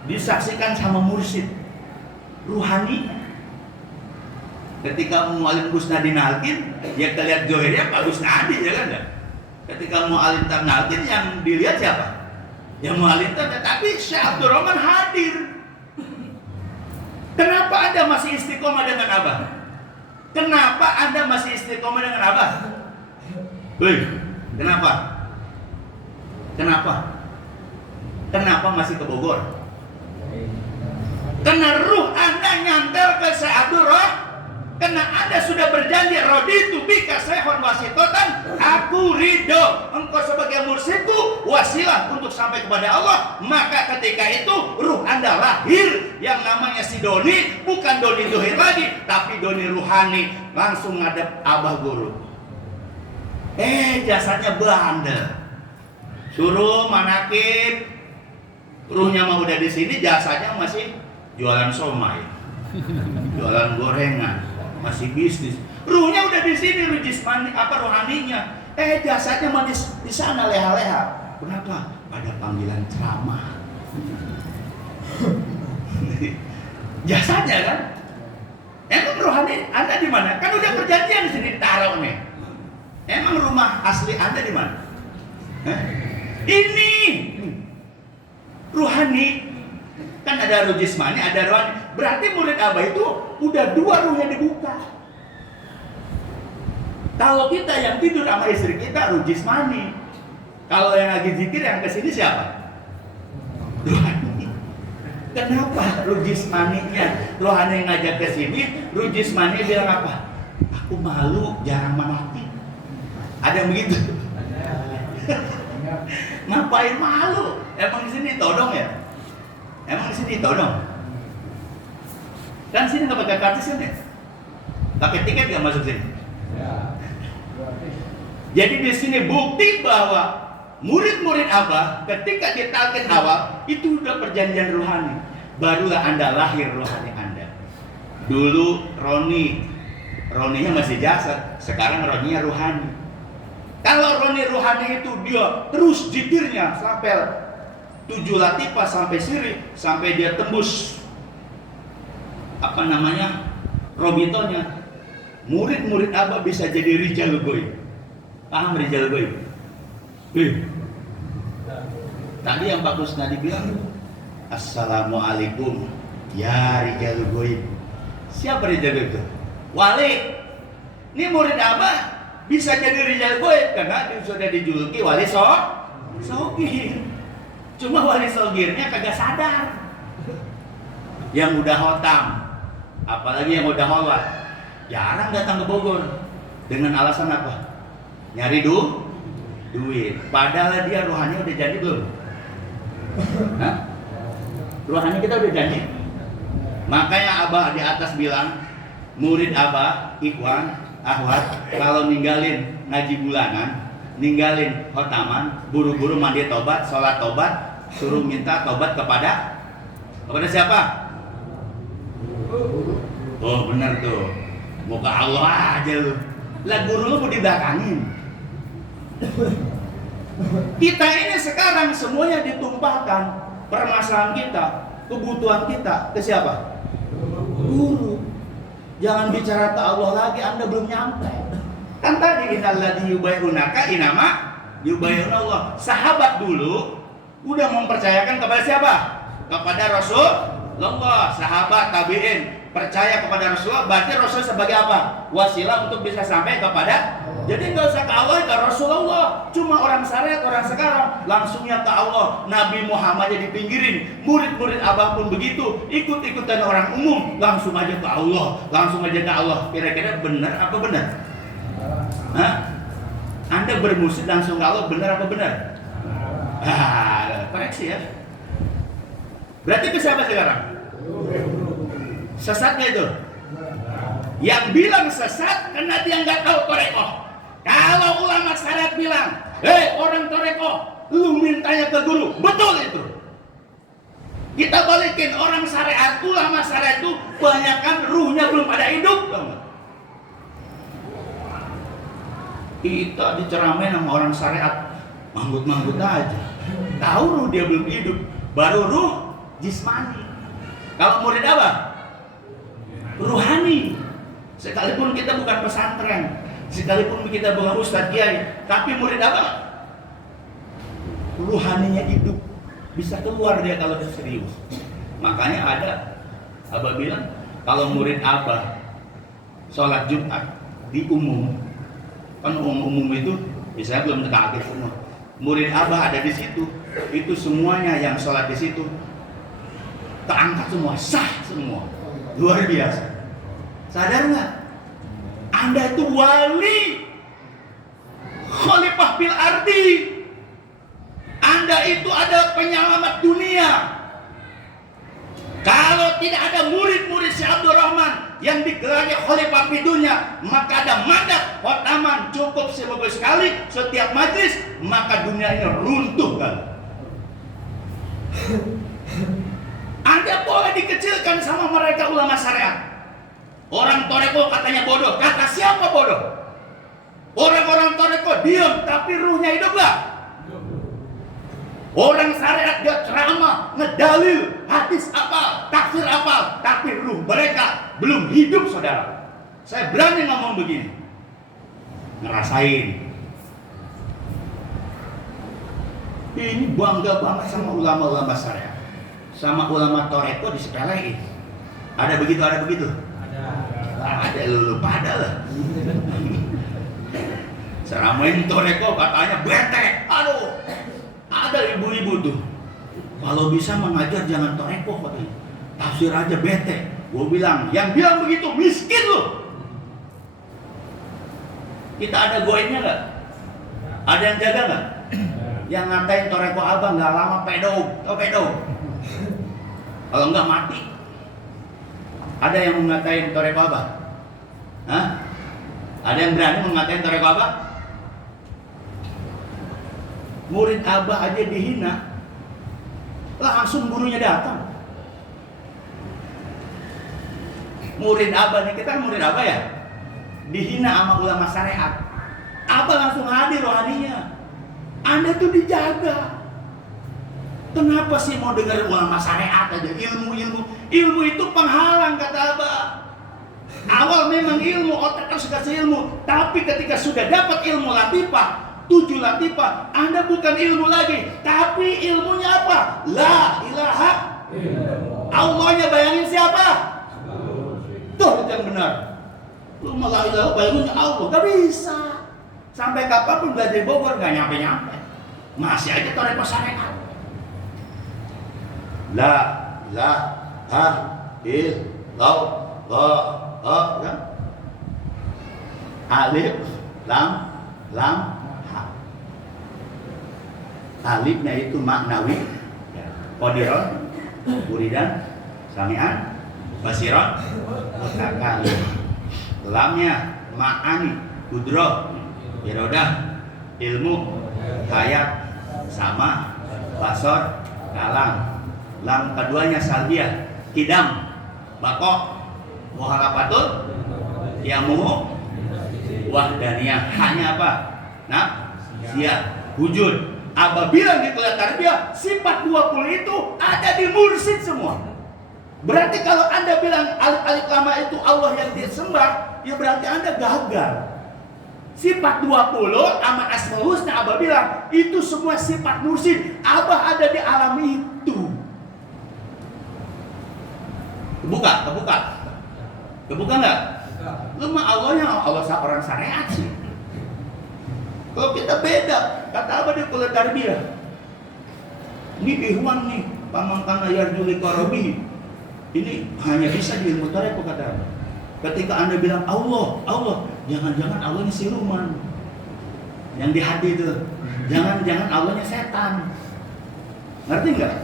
Disaksikan sama mursyid ruhani. Ketika mualim Gusnadi nalkin, ya kelihatan johirnya Pak Gusnadi, ya kan? Ketika mualim nalkin, yang dilihat siapa? Yang mualim tapi Syekh Abdul Rahman hadir. Kenapa Anda masih istiqomah dengan Abah? Kenapa Anda masih istiqomah dengan Abah? Kenapa? Kenapa? Kenapa masih ke Bogor? Karena ruh Anda nyantel ke Syekh Abdul Rahman. Karena Anda sudah berjanji, raditu bika saikhon wasitotan, aku ridho engkau sebagai mursyidku, wasilah untuk sampai kepada Allah. Maka ketika itu ruh Anda lahir yang namanya si Doni, bukan Doni dohir lagi, tapi Doni ruhani. Langsung ngadep Abah Guru. Jasadnya bandel. Suruh manakib, ruhnya mah udah di sini, jasanya masih jualan somai, jualan gorengan, masih bisnis. Ruhnya udah di sini, ruh jismani rohaninya. Jasadnya mah di sana leha-leha. Kenapa? Pada panggilan ceramah. Jasadnya kan? Emang rohani Anda di mana? Kan udah perjanjian di sini ditaruh nih. Emang rumah asli Anda di mana? Ini ruhani. Kan ada ruh jismani, ada rohani. Berarti murid Abah itu udah dua ruhnya dibuka. Kalau kita yang tidur sama istri kita ruh jismani. Kalau yang lagi zikir yang kesini siapa? Rohani. Kenapa ruh jismaninya? Rohani yang ngajak ke sini, ruh jismani bilang apa? Aku malu, jarang menakib. Ada yang begitu? Ngapain malu? Emang di sini todong ya? Emang di sini todong? Kan sini nggak pakai karcis kan ya? Pakai tiket nggak masuk sini? Jadi di sini bukti bahwa murid-murid Abah ketika ditalqin awal itu udah perjanjian rohani. Barulah Anda lahir rohani Anda. Dulu Roninya masih jasad, sekarang Roninya rohani. Kalau Roni rohani itu dia terus zikirnya sampai 7 latifah sampai siri, sampai dia tembus robitonya. Murid-murid Abah bisa jadi rijal goib. Paham rijal goib? Tadi yang Pak Kusnadi bilang, Assalamualaikum ya Rijalul Goib. Siapa Rijalul itu? Wali. Ini murid Abah bisa jadi Rijalul Goib karena sudah dijuluki Wali Sogir. Cuma Wali Sogirnya kagak sadar. Yang udah hotam, apalagi yang udah holwat, jarang datang ke Bogor. Dengan alasan apa? Nyari duit. Padahal dia rohani udah jadi belum? Hah? Rohani kita udah jadi. Makanya Abah di atas bilang, murid Abah, Ikhwan, Ahwat, kalau ninggalin ngaji bulanan, ninggalin khotaman, buru-buru mandi tobat, sholat tobat, suruh minta tobat kepada siapa? Oh benar tuh, muka Allah aja lu. Lah guru lu mau dibelakangin. Kita ini sekarang semuanya ditumpahkan permasalahan kita, kebutuhan kita ke siapa? Guru. Jangan bicara ke Allah lagi, Anda belum nyampe. Kan tadi innalladzi yubayyunaka inama yubayyunallah. Sahabat dulu udah mempercayakan kepada siapa? Kepada Rasulullah. Sahabat tabi'in percaya kepada Rasulullah, berarti Rasul sebagai apa? Wasilah untuk bisa sampai kepada. Jadi nggak usah ke Allah, ke Rasulullah. Cuma orang syariat, orang sekarang langsungnya ke Allah. Nabi Muhammadnya dipinggirin, murid-murid Abah pun begitu, ikut-ikutan orang umum, langsung aja ke Allah, langsung aja ke Allah. Kira-kira benar apa benar? Hah? Anda bermusik langsung ke Allah, benar apa benar? Koreksi ya. Berarti ke siapa sekarang? Sesatnya itu. Yang bilang sesat karena dia nggak tahu Toreko. Kalau ulama syariat bilang, hei orang Toreko, lu mintanya ke guru, betul itu. Kita balikin, orang syariat, ulama syariat itu kebanyakan ruhnya belum pada hidup. Kita diceramain sama orang syariat, manggut-manggut aja. Tahu ruh dia belum hidup, baru ruh jismani. Kalau murid apa? Ruhani. Sekalipun kita bukan pesantren, sekalipun kita bukan ustadz kiai, tapi murid apa? Ruhaninya hidup, bisa keluar dia kalau serius. Makanya ada Abah bilang, kalau murid Abah sholat Jumat di umum, kan umum itu misalnya belum kaget semua. Murid Abah ada di situ, itu semuanya yang sholat di situ terangkat semua, sah semua. Luar biasa. Sadar nggak? Anda itu wali, khalifah bil ardi. Anda itu ada penyelamat dunia. Kalau tidak ada murid-murid Syekh Abdul Rahman yang digelari khalifah di dunia, maka ada mandat khotaman cukup sebagus sekali setiap majlis, maka dunia ini runtuh kan. Anda boleh dikecilkan sama mereka ulama syariat. Orang Toreko katanya bodoh. Kata siapa bodoh? Orang-orang Toreko diam tapi ruhnya hidup gak? Orang syariat dia ceramah, ngedalil, hadis apa, tafsir apa, tapi ruh mereka belum hidup saudara. Saya berani ngomong begini. Ngerasain. Ini bangga banget sama ulama-ulama syariat. Sama ulama Toreko disepelein. Ada begitu, ada begitu? Ada lu pada lah. Seramain Toreko katanya bete. Aduh, ada ibu-ibu tuh. Kalau bisa mengajar jangan Toreko katanya. Tafsir aja bete. Gue bilang, yang bilang begitu miskin lu. Kita ada goibnya nggak? Ada yang jaga nggak? Yang ngatain Toreko abang nggak lama pedo, tau pedo? Kalau nggak mati. Ada yang mengatain Toreko abang? Hah? Ada yang berani mengatain Toreko abang? Murid Abah aja dihina, langsung gurunya datang. Murid Abah nih, kita kan murid Abah ya, dihina sama ulama syariat, Abah langsung hadir rohaninya. Anda tuh dijaga. Kenapa sih mau dengar ulama syariat aja, ilmu itu penghalang kata Abah. Awal memang ilmu, otak harus kasih ilmu, tapi ketika sudah dapat ilmu latifah, 7 latifah. Anda bukan ilmu lagi, tapi ilmunya apa? La ilaha. Allahnya bayangin siapa? Tuh yang benar. Lu malah ilaha bayanginnya Allah, gak bisa. Sampai kapanpun belajar Bogor gak nyampe-nyampe. Masih aja toreko syariat. La ilaha illallah, kan? Alif lam ha. Alifnya itu maknawi, qadiron, muridan, sami'an, basiron, mutakali. Lamnya ma'ani, kudroh, irodah, ilmu, hayat, sama, basor, kalam. Lam keduanya salbiah, kidam, bakok, muhalafatul, yamuhu, wahdaniyah. Hanya apa? Nah, siap, wujud. Apabila di kuliah tarbiyah, sifat 20 itu ada di mursyid semua. Berarti kalau Anda bilang alif lama itu Allah yang disembah, ya berarti Anda gagal. Sifat 20 sama Asmaul Husna Abah bilang itu semua sifat mursyid. Abah ada di alam itu. Kebuka nggak? Lemah Allahnya Allah orang syariat sih. Kalau kita beda, kata Abah di kuliah tarbiyah. Ini ihwan nih, pamangkana yarjuli karabi. Ini hanya bisa di ilmu tarekat, kata Abah. Ketika Anda bilang Allah, jangan-jangan Allahnya siluman. Yang di hati itu. Jangan-jangan Allahnya setan. Ngerti nggak?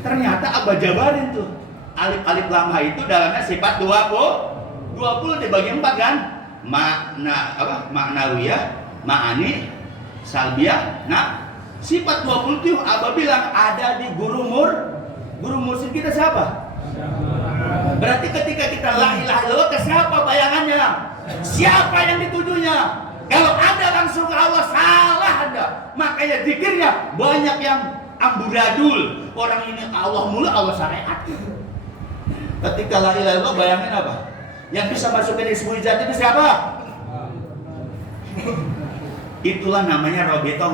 Ternyata Abah jabarin tuh. Alif lama itu dalamnya sifat 20 dibagi 4 kan? Maknawiyah, ma'ani, salbiah. Nah, sifat 20 itu Abah bilang ada di guru mursyid kita siapa? Berarti ketika kita la ilaha illallah, ke siapa bayangannya? Siapa yang ditujunya? Kalau Anda langsung ke Allah, salah Anda. Makanya zikirnya banyak yang amburadul. Orang ini Allah mulu, Allah syariat. Ketika la ilaha illallah, bayangin apa? Yang bisa masukin ismu ijat itu siapa? Itulah namanya Robito.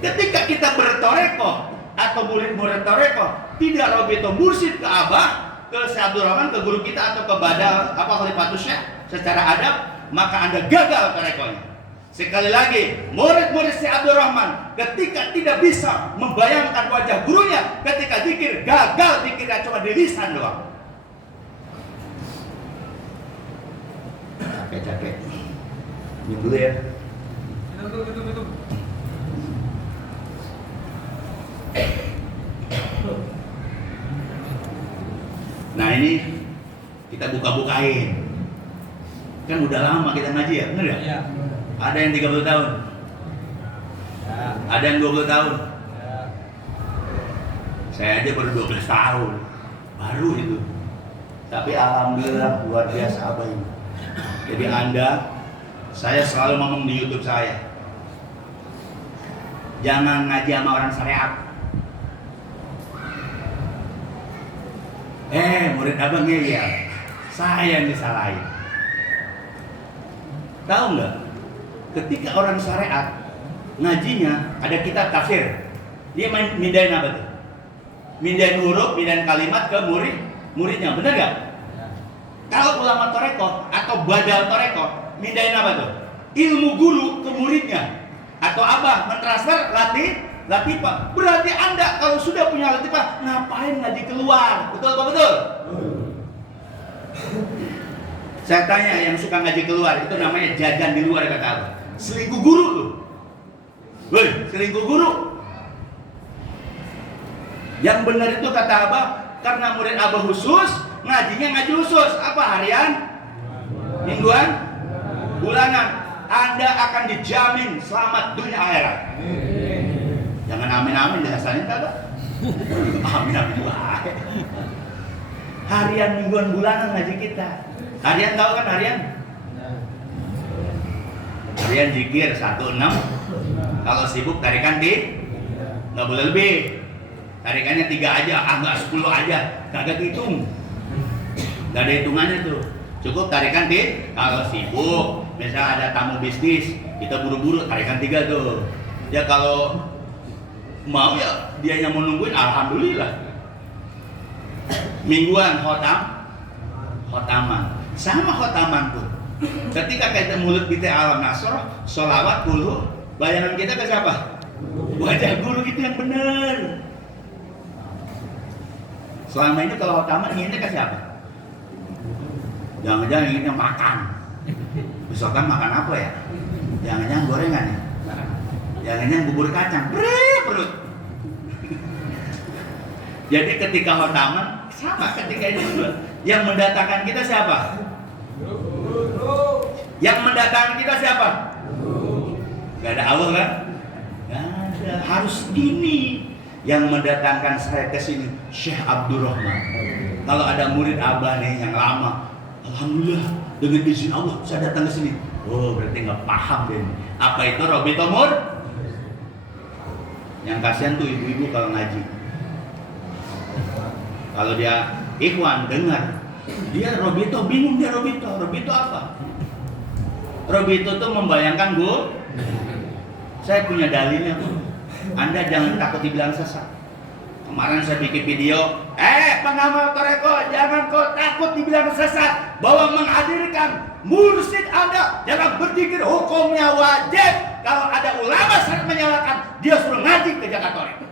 Ketika kita bertoreko atau murid-murid toreko tidak Robito mursyid ke Abah, ke Syekh Abdul Rahman, ke guru kita atau ke Badal Khalifatus Syekh secara adab, maka Anda gagal torekonya. Sekali lagi, murid-murid Syekh Abdul Rahman ketika tidak bisa membayangkan wajah gurunya ketika zikir, gagal zikirnya cuma di lisan doang. Capek. Minum dulu ya. Minum. Nah ini kita buka-bukain. Kan udah lama kita ngaji ya, bener ya? Iya. Ada yang 30 tahun. Ya. Ada yang 20 tahun. Ya. Saya aja baru 12 tahun. Baru itu. Tapi alhamdulillah luar biasa Abah ini. Jadi saya selalu ngomong di YouTube saya, jangan ngaji sama orang syariat. Murid abang ya, saya yang disalahin. Tahu nggak? Ketika orang syariat ngajinya ada kitab tafsir, dia mindahin apa tuh? Mindahin huruf, mindahin kalimat ke muridnya, benar nggak? Kalau ulama toreko atau badal toreko, mindahin apa tuh? Ilmu guru ke muridnya. Atau apa? Mentransfer latifah. Berarti Anda kalau sudah punya latifah, ngapain ngaji keluar? Betul apa betul? Saya tanya yang suka ngaji keluar, itu namanya jajan di luar, kata Abah. Selingkuh guru tuh. Woi, selingkuh guru. Yang benar itu kata Abah, karena murid Abah khusus, ngajinya ngaji khusus. Apa? Harian? Mingguan? Bulanan. Anda akan dijamin selamat dunia akhirat. Jangan amin-amin, dirasain kagak? Amin-amin baik. Harian, mingguan, bulanan ngaji kita. Harian tahu kan harian? Harian zikir 1, 6. Kalau sibuk tarikan nggak boleh lebih. Tarikannya 3 aja, enggak 10 aja. Kagak dihitung. Nggak ada hitungannya tuh. Cukup tarikan kalau sibuk, misalnya ada tamu bisnis, kita buru-buru tarikan 3 tuh. Ya kalau mau ya dia yang mau nungguin, alhamdulillah. Mingguan khotaman. Sama khotaman tuh. Ketika kita mulut kita alam nasr, sholawat dulu, bayangan kita ke siapa? Wajah guru itu yang benar. Selama ini kalau khotaman inginnya ke siapa? Jangan-jangan inginnya makan. Besokan makan apa ya? Jangan-jangan gorengan ya? Jangan-jangan bubur kacang. Perut. Jadi ketika khotaman sama ketika ini juga. Yang mendatangkan kita siapa? Yang mendatangkan kita siapa? Gak ada Allah kan? Gak ada. Harus ini. Yang mendatangkan saya ke sini Syekh Abdurrahman. Kalau ada murid Abah nih yang lama, alhamdulillah dengan izin Allah saya datang ke sini. Oh, berarti nggak paham deh. Apa itu Robito Mur? Yang kasihan tuh ibu-ibu kalau ngaji. Kalau dia ikhwan dengar, dia Robito bingung, dia Robito apa? Robito tuh membayangkan Bu, saya punya dalilnya tuh. Anda jangan takut dibilang sesat. Kemarin saya bikin video, pengamal Toreko, jangan kau takut dibilang sesat, bahwa menghadirkan mursyid Anda jangan berpikir hukumnya wajib. Kalau ada ulama sering menyalahkan, dia suruh ngaji ke Jakarta Toreko.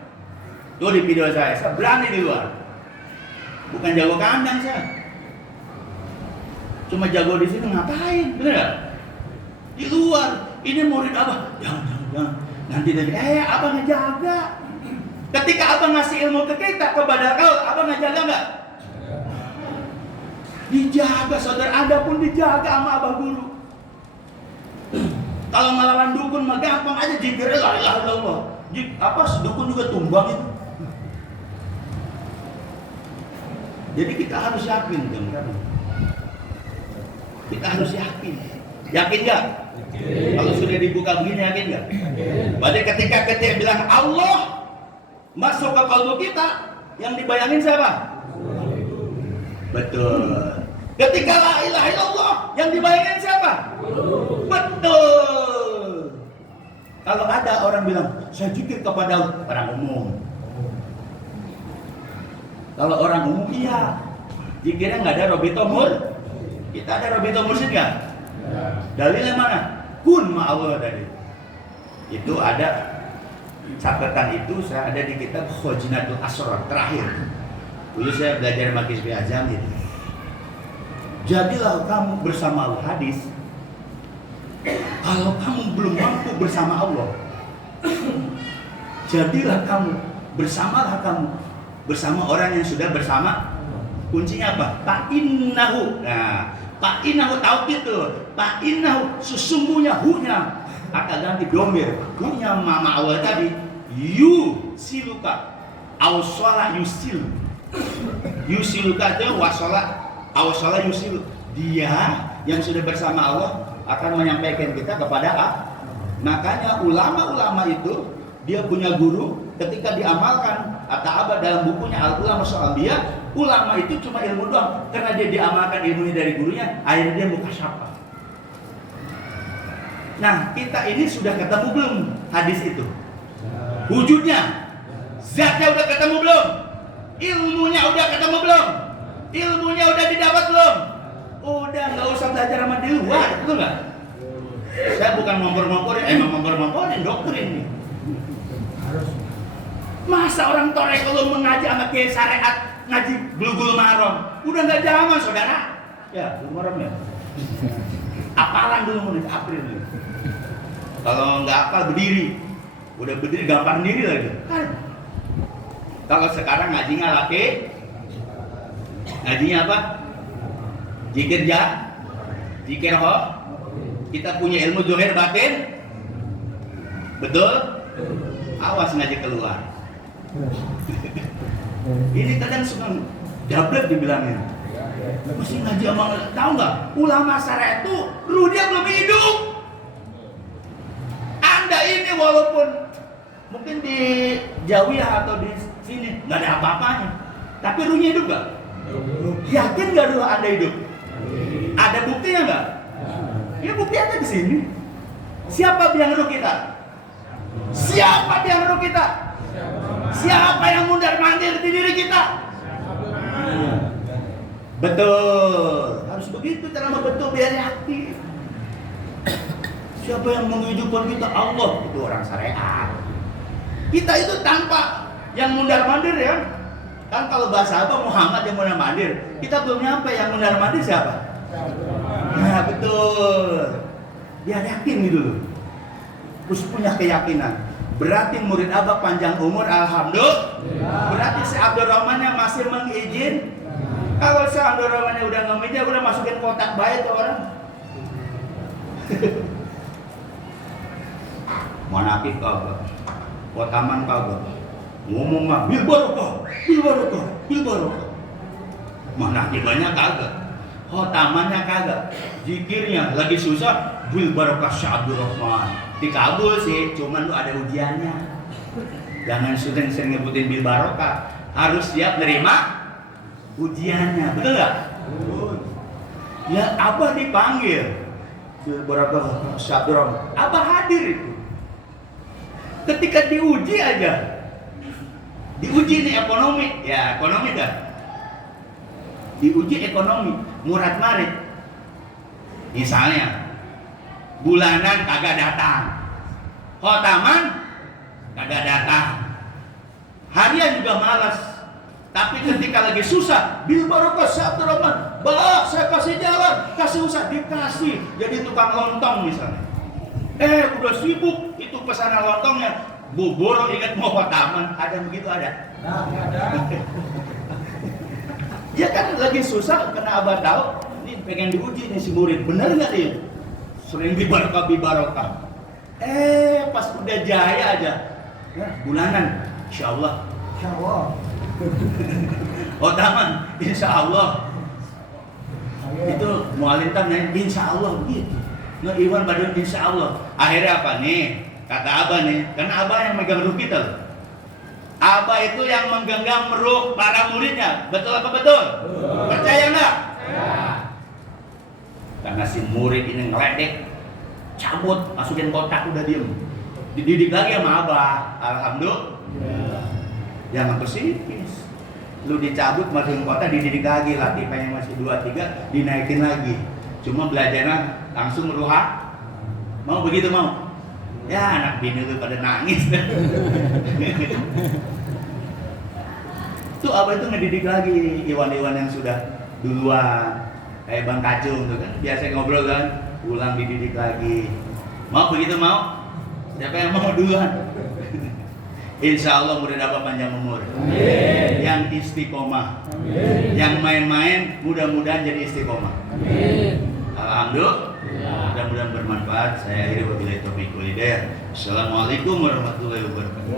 Tuh di video saya berani di luar. Bukan jago kandang saya. Cuma jago di sini ngapain? Bener gak? Di luar. Ini murid apa? Jangan. Nanti dari abang ngejaga. Ketika abang ngasih ilmu ke kita, kepada kau, abang ngejaga nggak? Dijaga, saudara Anda pun dijaga sama abah guru. Kalau melawan dukun mah gampang aja, jikir la ilaha illallah. Dukun juga tumbang itu. Jadi kita harus yakin, kan? Kita harus yakin. Yakin nggak? Kalau sudah dibuka begini, yakin nggak? Berarti ketika kita bilang Allah masuk ke kalbu kita, yang dibayangin siapa? Betul. Ketika la ilaha illallah, yang dibayangin siapa? Betul. Kalau ada orang bilang, saya zikir kepada orang umum. Kalau orang umum, iya. Zikirnya nggak ada Robito Mur. Kita ada Robito Mursyid nggak? Dalilnya mana? Kun ma'allah tadi. Itu ada catatan itu, saya ada di kitab Khojinatul Asrar terakhir. Dulu saya belajar Makis B. Azam itu. Jadilah kamu bersama Allah, hadis. Kalau kamu belum mampu bersama Allah, jadilah kamu, bersamalah kamu bersama orang yang sudah bersama. Kuncinya apa? Fa'innahu. Nah, fa'innahu tauhid tuh. Fa'innahu sesungguhnya hunya akan ganti domir. Hunya mama Allah tadi. Yusiluka awsala yusil. Yusiluka itu wasala awsala yusil. Dia yang sudah bersama Allah akan menyampaikan kita kepada Allah. Makanya ulama-ulama itu dia punya guru, ketika diamalkan kata Abah dalam bukunya Al-Ulama soal dia, ulama itu cuma ilmu doang. Karena dia diamalkan ilmunya dari gurunya, akhirnya dia mukasyafah. Nah, kita ini sudah ketemu belum hadis itu? Wujudnya, zatnya udah ketemu belum? Ilmunya udah ketemu belum? Ilmunya udah didapat belum? Udah, nggak usah belajar sama di luar, betul nggak? Saya bukan ngompor-ngomporin, emang ngompor-ngomporin, doktrin nih. Masa orang Toreko lo mengaji sama kiai syariat ngaji gul-gul marom? Udah nggak zaman, saudara. Ya, gul marom ya. Apalan dulu mulai April nih. Kalau nggak apal berdiri, udah berdiri gampang sendiri lagi. Kan? Kalau sekarang ngajinya laki, ngajinya apa? Zikir zikir ho. Kita punya ilmu zuhir batin, betul? Awas ngaji keluar. Ini kadang suka dablek dibilangin. Mesti ngaji sama, tahu nggak? Ulama syariat itu ruhnya belum hidup. Anda ini walaupun mungkin di Jawiyah atau di sini nggak ada apa-apanya, tapi ruhnya hidup nggak? Yakin nggak ruh Anda hidup? Ada buktinya nggak? Ya bukti ada di sini. Siapa biang keruk kita? Siapa biang keruk kita? Siapa yang mundar-mandir di diri kita? Betul. Harus begitu cara membentuk biar yakin. Siapa yang menghidupkan kita? Allah. Itu orang syariat. Kita itu tanpa yang mundar-mandir ya. Kan kalau bahasa apa Muhammad yang mundar-mandir. Kita belum nyampe, yang mundar-mandir siapa? Nah betul. Biar yakin gitu loh. Terus punya keyakinan. Berarti murid Abah panjang umur, alhamdulillah. Berarti si Abdurrahmannya masih mengizin. Kalau si Abdurrahmannya udah nggak mengizin, udah masukin kotak baik tuh orang. Monakib kagak, kotaman kagak. Ngomong mah bil barokah. Monakibnya kagak, kotamannya kagak. Zikirnya lagi susah, bil barokah Syekh Abdurrahman. Dikabul sih, cuman lu ada ujiannya. Jangan sering-sering nyebutin bil barokah. Harus siap nerima ujiannya, betul nggak? Ya Abah dipanggil bil barokah Syekh Abdurrahman. Abah hadir itu. Ketika diuji aja, diuji nih ekonomi, ya ekonomi dah. Diuji ekonomi, murad marid. Misalnya bulanan kagak datang, khotaman kagak datang, harian juga malas. Tapi ketika lagi susah, bil barokah Syekh Abdurrahman, bah saya kasih jalan, kasih usaha, dikasih jadi tukang lontong misalnya. Udah sibuk, itu pesanan lontongnya, bubur ingat mau khotaman, ada begitu ada? Ya kan lagi susah, karena Abah tahu, ini pengen diuji nih si murid, bener nggak dia? Sering bibarokah. Pas udah jaya aja, ya, bulanan, insya Allah. Khotaman, insya Allah. Itu mualim tam nanya, insya Allah begitu. Nggak Iwan badun insya Allah. Akhirnya apa nih? Kata Abah nih, karena Abah yang megang ruh kita loh. Abah itu yang menggenggam ruh para muridnya. Betul apa betul? Percaya nggak? Karena si murid ini ngeledek, cabut, masukin kotak, udah diem. Dididik lagi sama Abah. Alhamdulillah. Jangan pesimis. Lu dicabut, masukin kotak, dididik lagi. Latifahnya masih 2-3, dinaikin lagi. Cuma belajarnya langsung ruha. Mau begitu mau? Ya anak bini lu pada nangis. Itu Abah itu ngedidik lagi Iwan-Iwan yang sudah duluan. Kayak Bang Kacung tuh kan, biasa ngobrol kan, ulang dididik lagi. Mau begitu mau? Siapa yang mau duluan? Insya Allah murid Abah panjang umur. Amin. Yang istiqomah. Amin. Yang main-main mudah-mudahan jadi istiqomah. Amin. Alhamdulillah. Mudah-mudahan bermanfaat. Saya akhiri wabillahi taufiq wal hidayah. Assalamualaikum warahmatullahi wabarakatuh.